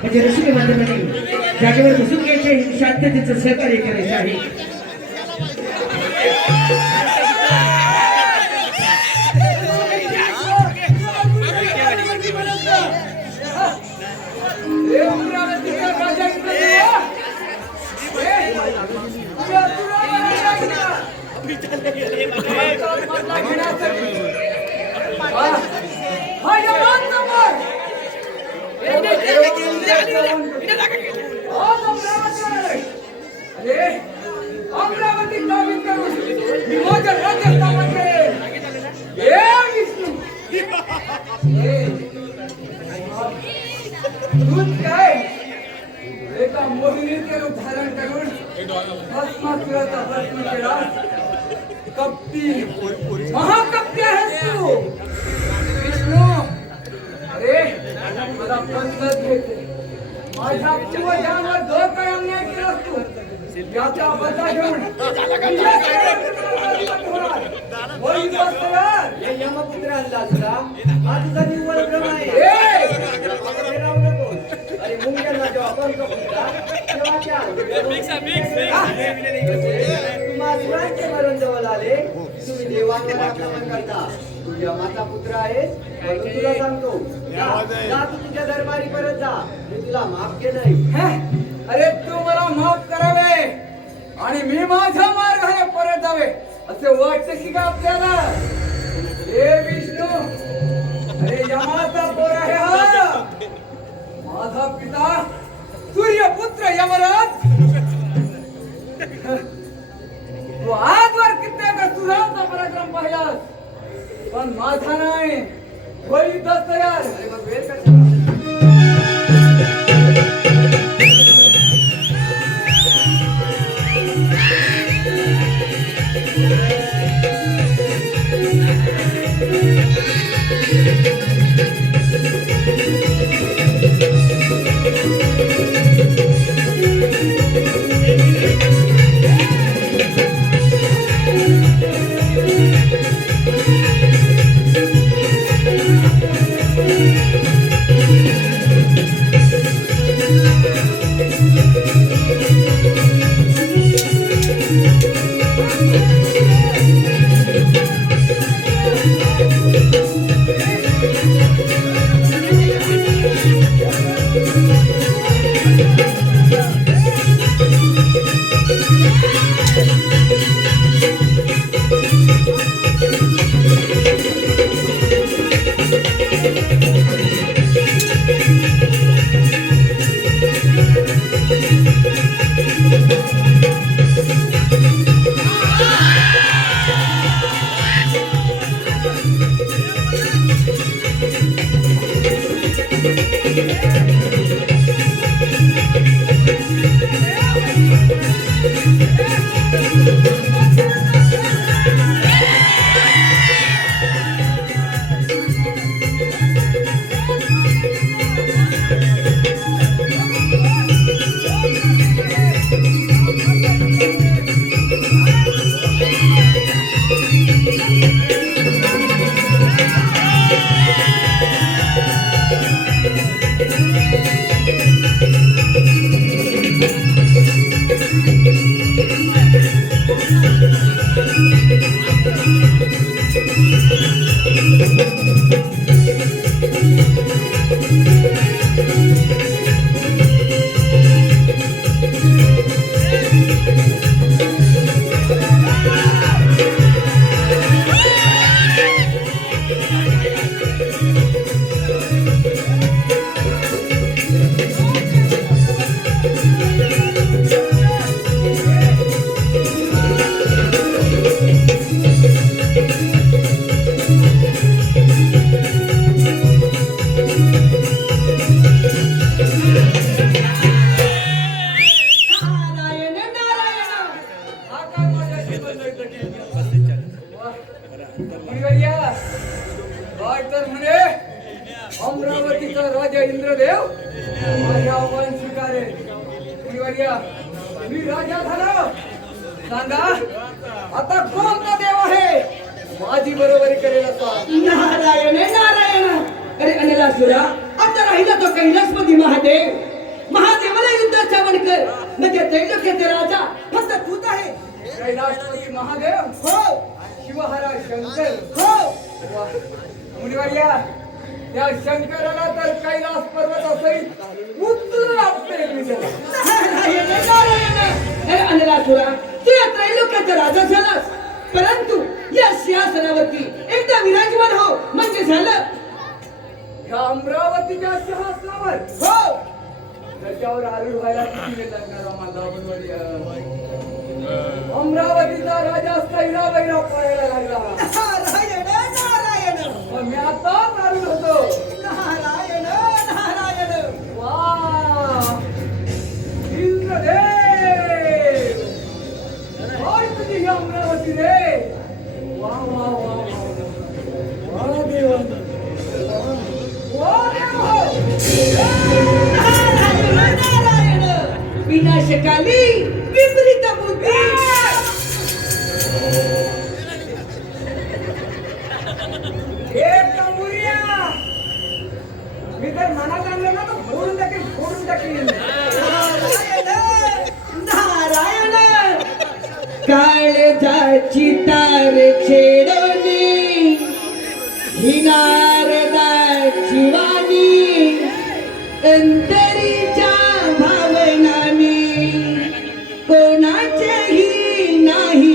म्हणजे रसिक बांधवांनी जागेवर बसून घ्यायचे, शांततेचं सहकार्य करायचं आहे. आमचा बदला घेण्यासाठी हा यमान नंबर अरे अमरावती काबीज करून मी माझ्या राज्य स्थापन करेन. हे विष्णू दूध काय एका मोहिनीचे रूप धारण करून भस्मासुराचा भस्म केला. कपटी महाकपटी आहेस तू विष्णू. अरे मला पंचत घ्यायचे. माझ्या पूर्वजांवर जो काही अन्याय केलास तू त्याचा बदला घेऊन यमपुत्र आणलास का? हा तुझा निव्वळ भ्रम आहे. राहू नकोस. अरे मुंग्यांना जेव्हा पंख फुटला तेव्हा त्या तुम्हा सुरांचे मरण जवळ आले तुम्ही देवांवर आक्रमण करता. तू यमाचा पुत्र आहेस म्हणून तुला सांगतो जा तू तुझ्या दरबारी परत जा. मी तुला माफ केलंय. अरे तू मला माफ करावे आणि मी माझ्या मार्गाने परत जावे असे वाटते की का आपल्याला? हे विष्णू अरे यमाचा पोर आहे हा. माझा पिता सूर्यपुत्र यमराज. तू आजवर कित्येक सुरांचा पराक्रम पाहिलास पण माझा नाही. होईतच तयार. अरे मग वेळ कशाला? अमरावतीचा राजा इंद्रदेव माझे आव्हान स्वीकारेल. मुनिवर्या मी राजा झालो. सांगा आता कोणता देव आहे माझी बरोबरी करेल असा? नारायण नारायण. अरे अनिलासुरा आता राहिला तो कैलासपती महादेव. महादेवाला युद्धाचा वणकर म्हणजे त्रैलोक्याचे राजा फक्त तूच आहे. कैलासपती महादेव हो शिवहरा शंकर हो. वा. मुनिवर्या त्या शंकराला तर कैलास पर्वतासहित उचलून आपले नारायण नारायण. अरे अनिलासुरा तू या त्रैलोक्याचा राजा झालास परंतु या सिंहासनावरती एकदा विराजमान हो म्हणजे झालं. ह्या अमरावतीच्या सिंहासनावर हो त्याच्यावर आरूढ व्हायला किती वेळ लागणार आम्हाला बनवडी. अमरावतीचा राजा सैरावैरा पळायला लागला. नारायण नारायण पण मी आता आरूढ होतो. नारायण नारायण. वा इंद्रदेव, काय तुझी ही अमरावती रे. वा वा वा वा वा देव, वा देव. नारायण नारायण. विनाशकाली विपरीत बुद्धी. हे कामुरिया, मी तर मनात आणलं ना तर फोडून टाकीन. नारायण काळजाची तार छेडली ही नारदाची वाणी अंतरीच्या भावनानी कोणाच्याही नाही.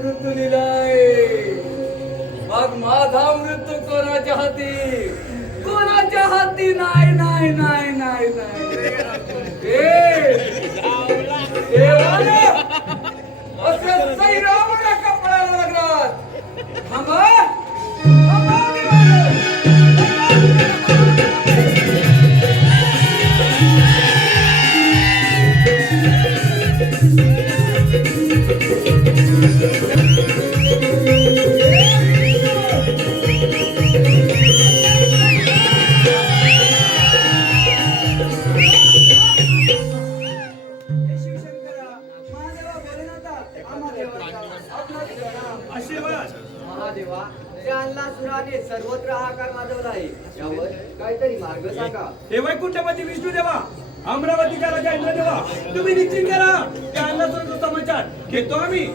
मृत्यू लिहिलाय. मग माझा मृत्यू कोणाच्या हाती? कोणाच्या हाती नाही नाही नाही नाही नाही. देवाला असं सैरावला कपडायला लागणार. थांबा थांबा देवाला. महादेवा, त्या अन्नासुराने सर्वत्र हाहाकार माजवला आहे. यावर काहीतरी मार्ग सांगा. हे वैकुंठपती विष्णू देवा, अमरावतीच्या राजा इंद्रदेवा, तुम्ही निश्चित करा. त्या अन्नासुराचा समाचार घेतो आम्ही.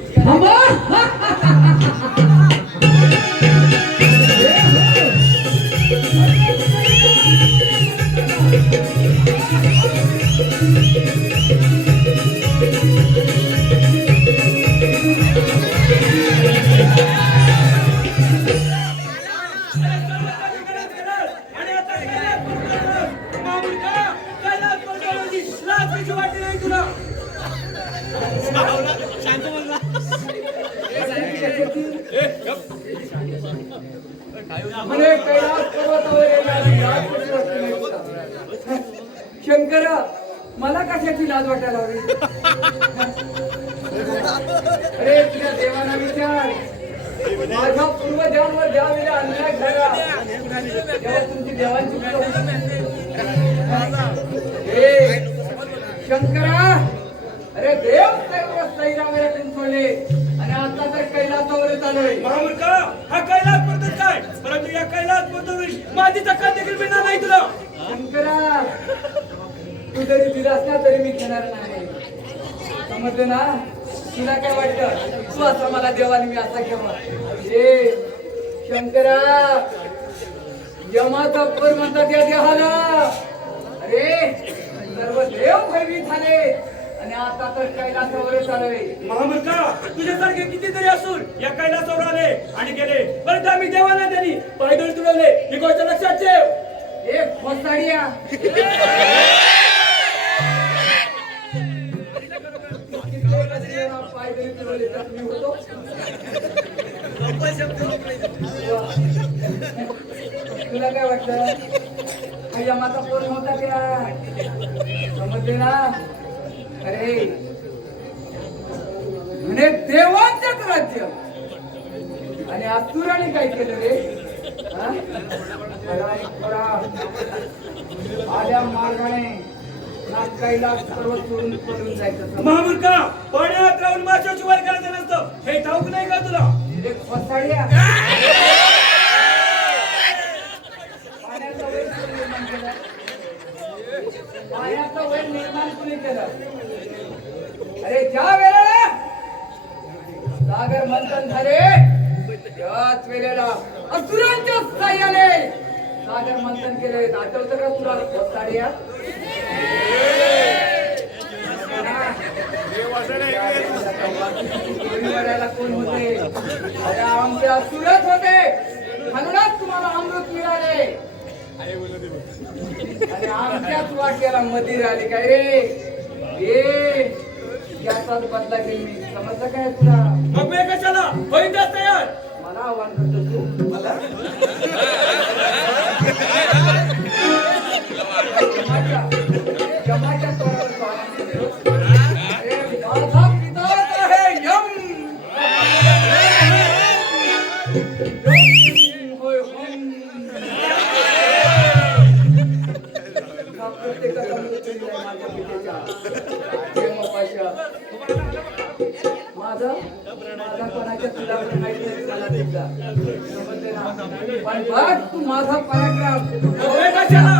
कशाची? म्हणे कैलास पर्वतावर येणारी लाज वाटली नाही तुला. शंकरा, मला कशाची लाज वाटायला हवी? अरे तुझ्या देवाना विचार, माझ्या पूर्वजांवर ज्या वेळेला अन्याय झाला तेव्हा तुमची देवांची पूजा होती. हे शंकरा, अरे देव सैरावयातून सोडले आणि आता तर कैलासावरच आलोय. महामूर्खा, हा कैलास पर्वत काय? परंतु या कैलास पर्वतावरील माझी चक्कर देखील मिळणार नाही तुला. शंकरा, तू जरी दिलास ना तरी मी घेणार नाही. समजलं ना? तुला काय वाटतं तू असा मला देवाने मी असा केव्हा? हे शंकरा, यमाचा पर म्हणतात या देहाला. अरे सर्व देव भयभीत झाले आणि आता तर कैलासावरच आलोय. महामूर्खा, तुझ्यासारखे कितीतरी असून या कैलासावर आले आणि गेले, परंतु आम्ही देवाला त्यांनी पायदळ तुडवले. ही गोष्ट लक्षात ठेव. एक फसाडिया, पायदळी तुडवले तर मी होतो. तुला काय वाटलं? हा यमाचा पोर नव्हता त्या. समजले ना? अरे म्हणे देवांचंच राज्य आणि असुराने काय केलं रे? हा? आल्या मार्गाने ना कैलास पर्वत सोडून पडून जायचं. महामूर्खा, पाण्यात राहून माशाची वर करायचं नसतं, हे ठाऊक नाही का तुला? एक फसाड्या, पाण्याचा वैर कोणी निर्माण केला? पाण्याचा वैर निर्माण कोणी केलं? अरे ज्या वेळेला सागर मंथन झाले त्याच वेळेला असुरांच्या साह्याने सागर मंथन केले. आठवतं का तुला फसाड्या? कोण होते? अरे आमचे असुरच होते, म्हणूनच तुम्हाला अमृत मिळाले आणि आमच्याच वाट्याला मदिर आले. काय रे? हे याचाच बदला घेईन मी. समजलं काय तुला? मग मी कशाला होईन तयार? मला आव्हान करतो तू? मला जमाच्या तोंडावर तू आवाहन करतो. अरे माझा पिताच आहे यम. होय हम. हा प्रत्येकाचा मृत्यू आहे माझ्या पितेच्या यमपाशा. माझा कोणाच्या तुला पण माहिती नाही मला दिसला. समजले ना? पण बघ तू माझा पराक्रम. होय कशाला?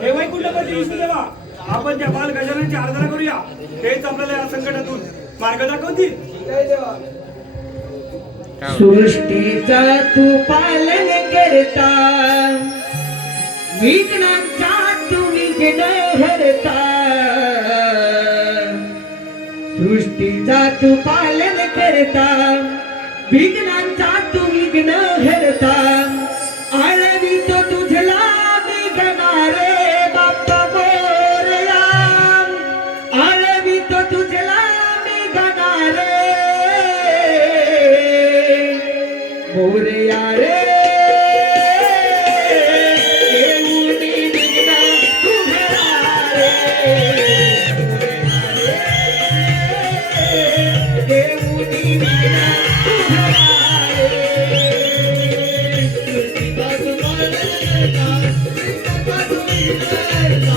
हे वैकुंठपती विष्णुदेवा, आपण त्या बाल गजाननची आराधना करूया. तेच आपल्याला या संकटातून मार्ग दाखवतील. जय देवा. सृष्टीचा तू पालन करता विघ्नांचा तू विघ्न हरता सृष्टीचा तू पालन करता विघ्नांचा तू विघ्न हरता आळवितो तुझला विघ्नारे बाप्पा मोरया आळवितो तुझला विघ्नारे मोरया रे येऊनी विघ्न तुझला रे येऊनी विघ्न तुझला रे सृष्टीचा तू पालन करता विघ्नांचा तू विघ्न हरता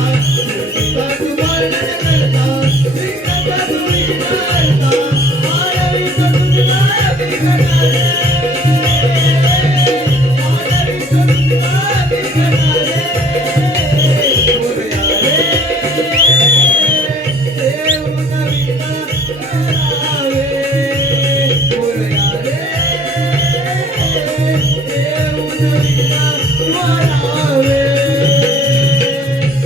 सृष्टीचा तू पालन करता विघ्नांचा तू विघ्न हरता आळवितो तुझला विघ्नारे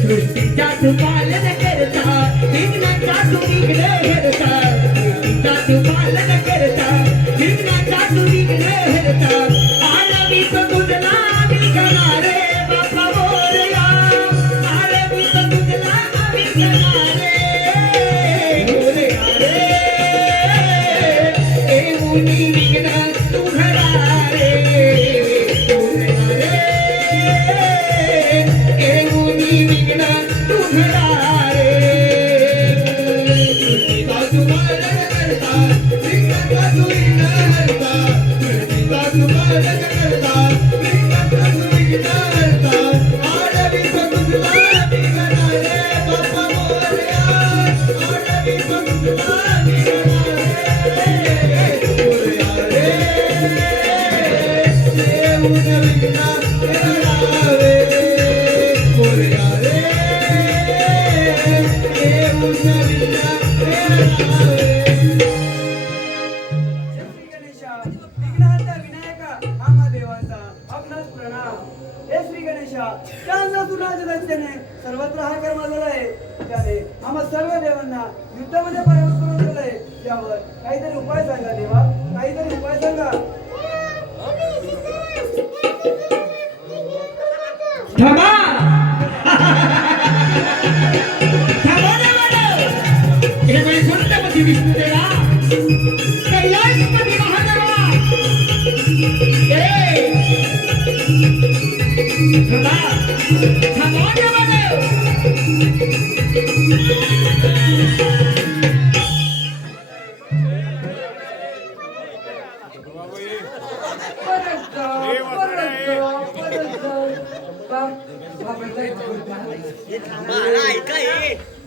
सृष्टीचा तू पालन करता विघ्नांचा तू विघ्न हरता सृष्टीचा तू पालन करता विघ्नांचा तू विघ्न हरता आळवितो तुझला विघ्नारे बाप्पा मोरया आळवितो तुझला विघ्नारे मोरया रे येऊनी विघ्न तुझला रे मोरया रे येऊनी विघ्न तुझला रे सृष्टीचा तू पालन करता विघ्नांचा तू विघ्न हरता सृष्टीचा तू पालन करता विघ्नांचा तू विघ्न हरता आळवितो तुझला विघ्नारे बाप्पा मोरया आळवितो तुझला विघ्नारे मोरया रे येऊन विघ्न हरावे मोरया रे येऊन विघ्न हरावे श्री गणेशा विघ्नहर्ता विनायका आम्हा देवांचा आपणास प्रणाम हे श्री गणेशा चांदा तुझ्या दक्षिणे सर्वत्र हा कर्म झाला आहे त्याने आम्हा सर्व देवांना युद्धामध्ये पराभूत करून दिलं आहे त्यावर काहीतरी उपाय सांगा देवा काहीतरी उपाय सांगा थांबा थांबा देवाला हे वैकुंठपती विष्णुदेवा कैलासपती महादेवा थांबा थांबा देवाला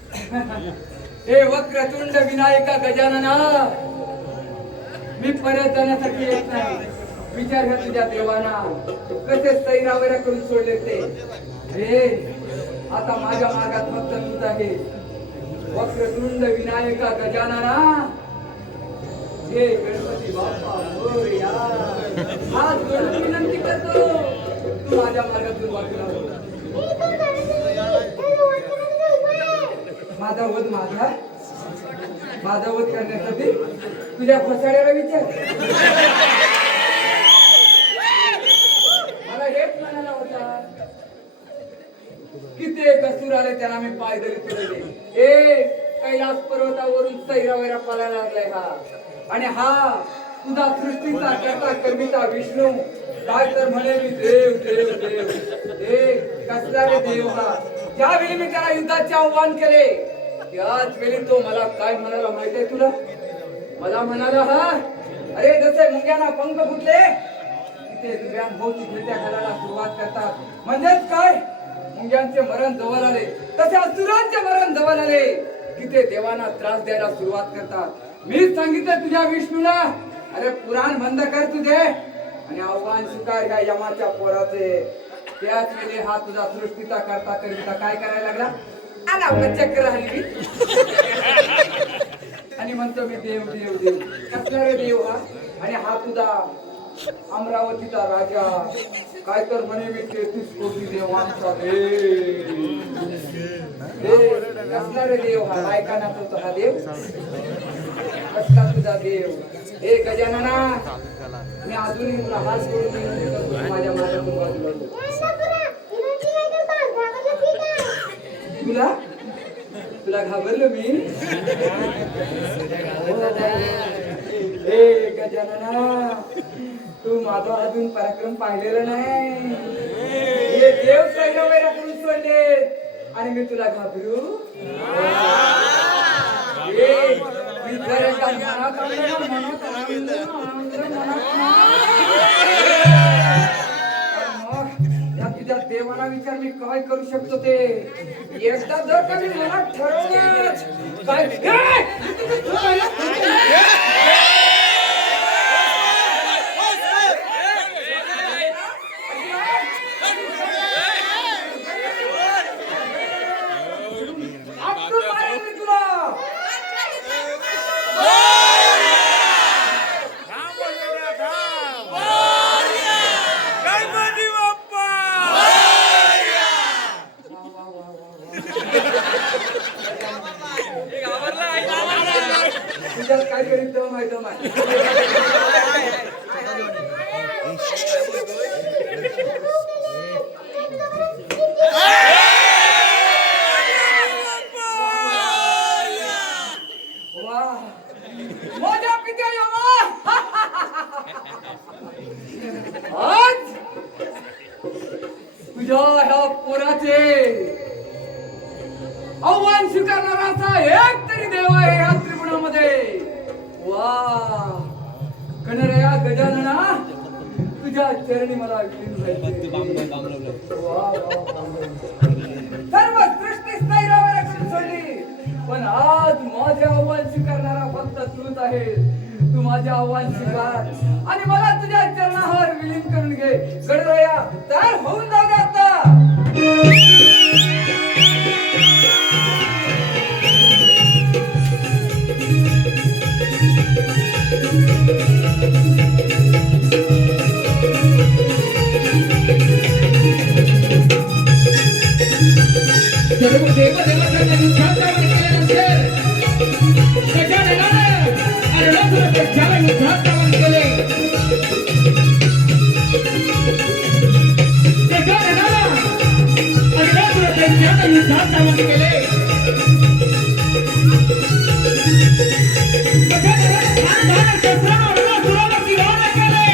हे वक्रतुंड विनायका गजानना मी परत जाण्यासाठी येत नाही विचार घ्या तुझ्या देवाना कसे सैरावऱ्या करून सोडले ते हे आता माझ्या मार्गात फक्त तूच आहे वक्रतुंड विनायका गजानना हे गणपती बाप्पा मोरया हात जोडून विनंती करतो तू माझ्या मार्गातून वाटला माझा वध करण्यासाठी तुझ्या फसाड्याला विचार मला हेच म्हणाला होता किती कसूर आले त्यांना मी पायदळी तुडवले ए कैलास पर्वतावरून सैरावैरा पळायला लागलाय हा आणि हा तुझा सृष्टीचा करता कर्मीचा विष्णू काय तर म्हणे मी देव देव देव हे कसला रे देव हा ज्यावेळी मी त्याला युद्धाचे आव्हान केले त्याच वेळी तो मला काय म्हणाला माहितीये तुला मला म्हणाला हा अरे जसे मुंग्यांना पंख फुटले तिथे दिव्यान भोवती गिरट्या घालायला सुरुवात करतात म्हणजेच काय मुंग्यांचे मरण जवळ आले तसे असुरांचे मरण जवळ आले तिथे देवांना त्रास द्यायला सुरुवात करतात मी सांगितलं तुझ्या विष्णूला अरे पुराण बंद कर तुझे आणि आव्हान स्वीकार या यमाच्या पोराचे त्याच वेळी हा तुझा सृष्टीचा करता करिता काय करायला लागला आला उगा चक्र हलवी आणि म्हणतो मी देव देव देव कसला रे देव हा आणि हा तुझा अमरावतीचा राजा काय तर म्हणे मी 33 कोटी देवांचा कसला रे देव हा बायकांना तो हा देव कसला तुझा देव हे गजानना मी अजूनही तुला हात करून विनंती करतो माझ्या मार्गातून बाजूला तुला तुला घाबरलो मी ए गजानना तू माझा अजून पराक्रम पाहिलेला नाही हे देव सैन्यवैरा करून सोडले आणि मी तुला घाबरू मी तर एका मनात तुझ्या देवाला विचार मी काय करू शकतो ते एकदा जर कधी मला ठरवलंच काय तुझ्यात काय करीत तेव्हा माहिती माझ्या पित्या आज तुझ्या ह्या पोराचे आव्हान स्वीकारणाराचा एक तरी देव आहे या त्रिगुणामध्ये वा कणरया गजानना तुझ्या चरणी मला विलीन व्हायचे सर्व सृष्टी स्थैर्यावर करून सोडली पण आज माझे आव्हान स्वीकारणारा फक्त तूच आहे तू माझे आव्हान स्वीकार आणि मला तुझ्या चरणावर विलीन करून घे गणरया तयार होऊन जाऊ दे आता सर्व देवदेवतांना युद्धाचा वध केल्यानंतर गजाननाने अरुणासुर दैत्याला युद्धाचा वध केले. गजाननाला अरुणासुर दैत्याला युद्धाचा वध केले. गजाननाने धारधार शस्त्राने अरुणासुराला विरोध केले.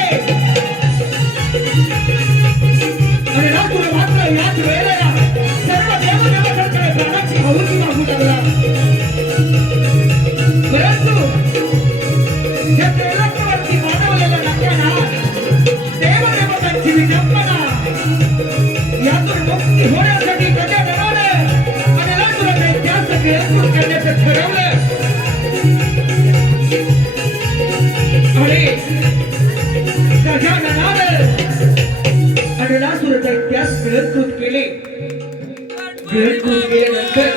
अरुणासुर मात्र याच वेळेला आहुती मागू लागला परंतु या त्रैलोक्यवरती मानवलेल्या नक्याना देवदेवतांची विडंबना यातून मुक्ती होण्यासाठी गजाननाने अनिलासुर दैत्यास गिळंकृत करण्याचे ठरवले आणि गजाननाने अनिलासुर दैत्यास गिळंकृत केले. गिळंकृत केल्यानंतर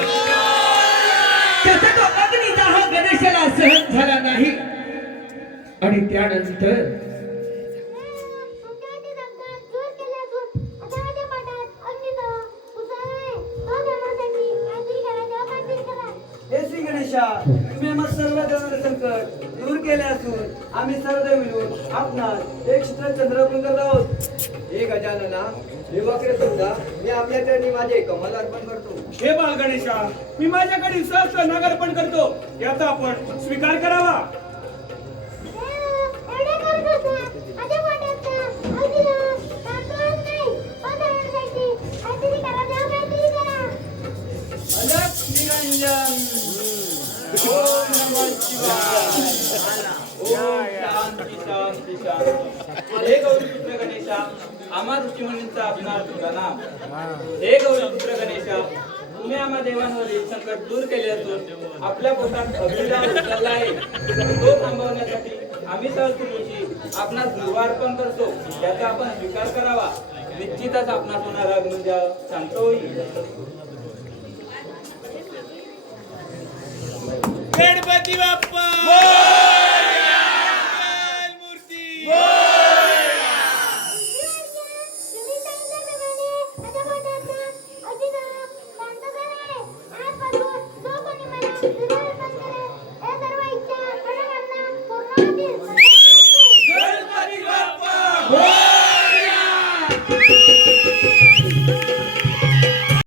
त्याचा तो अग्निदाह गणेशाला सहन झाला नाही आणि त्यानंतर हे श्री गणेशा तुम्ही आम्हा सर्व देवांचे संकट दूर केले असून आम्ही सर्व मिळून आपणास एक क्षित्र चंद्र अर्पण करत आहोत. हे गजानना देवाकडे सुद्धा मी आपल्या चरणी माझे कमल अर्पण करतो. हे बाल गणेशा मी माझ्याकडे सहस्र नाग अर्पण करतो याचा आपण स्वीकार करावा. ओम नमः शिवाय. ओम शांती शांती शांती. हे गौरीपुत्र गणेशा आम्हा ऋषीमुनींचा आपणास प्रणाम. हे गौरीपुत्र गणेशा तुम्ही आम्हा देवांवरील संकट दूर केले असून आपल्या पोटात अभिमान उचलला आहे तो थांबवण्यासाठी आम्ही सहस्रऋषी आपणास दुर्वार्पण करतो याचा आपण स्वीकार करावा. निश्चितच आपणास होणारा म्हणजे शांत होईल. गणपती बाप्पा मोरया!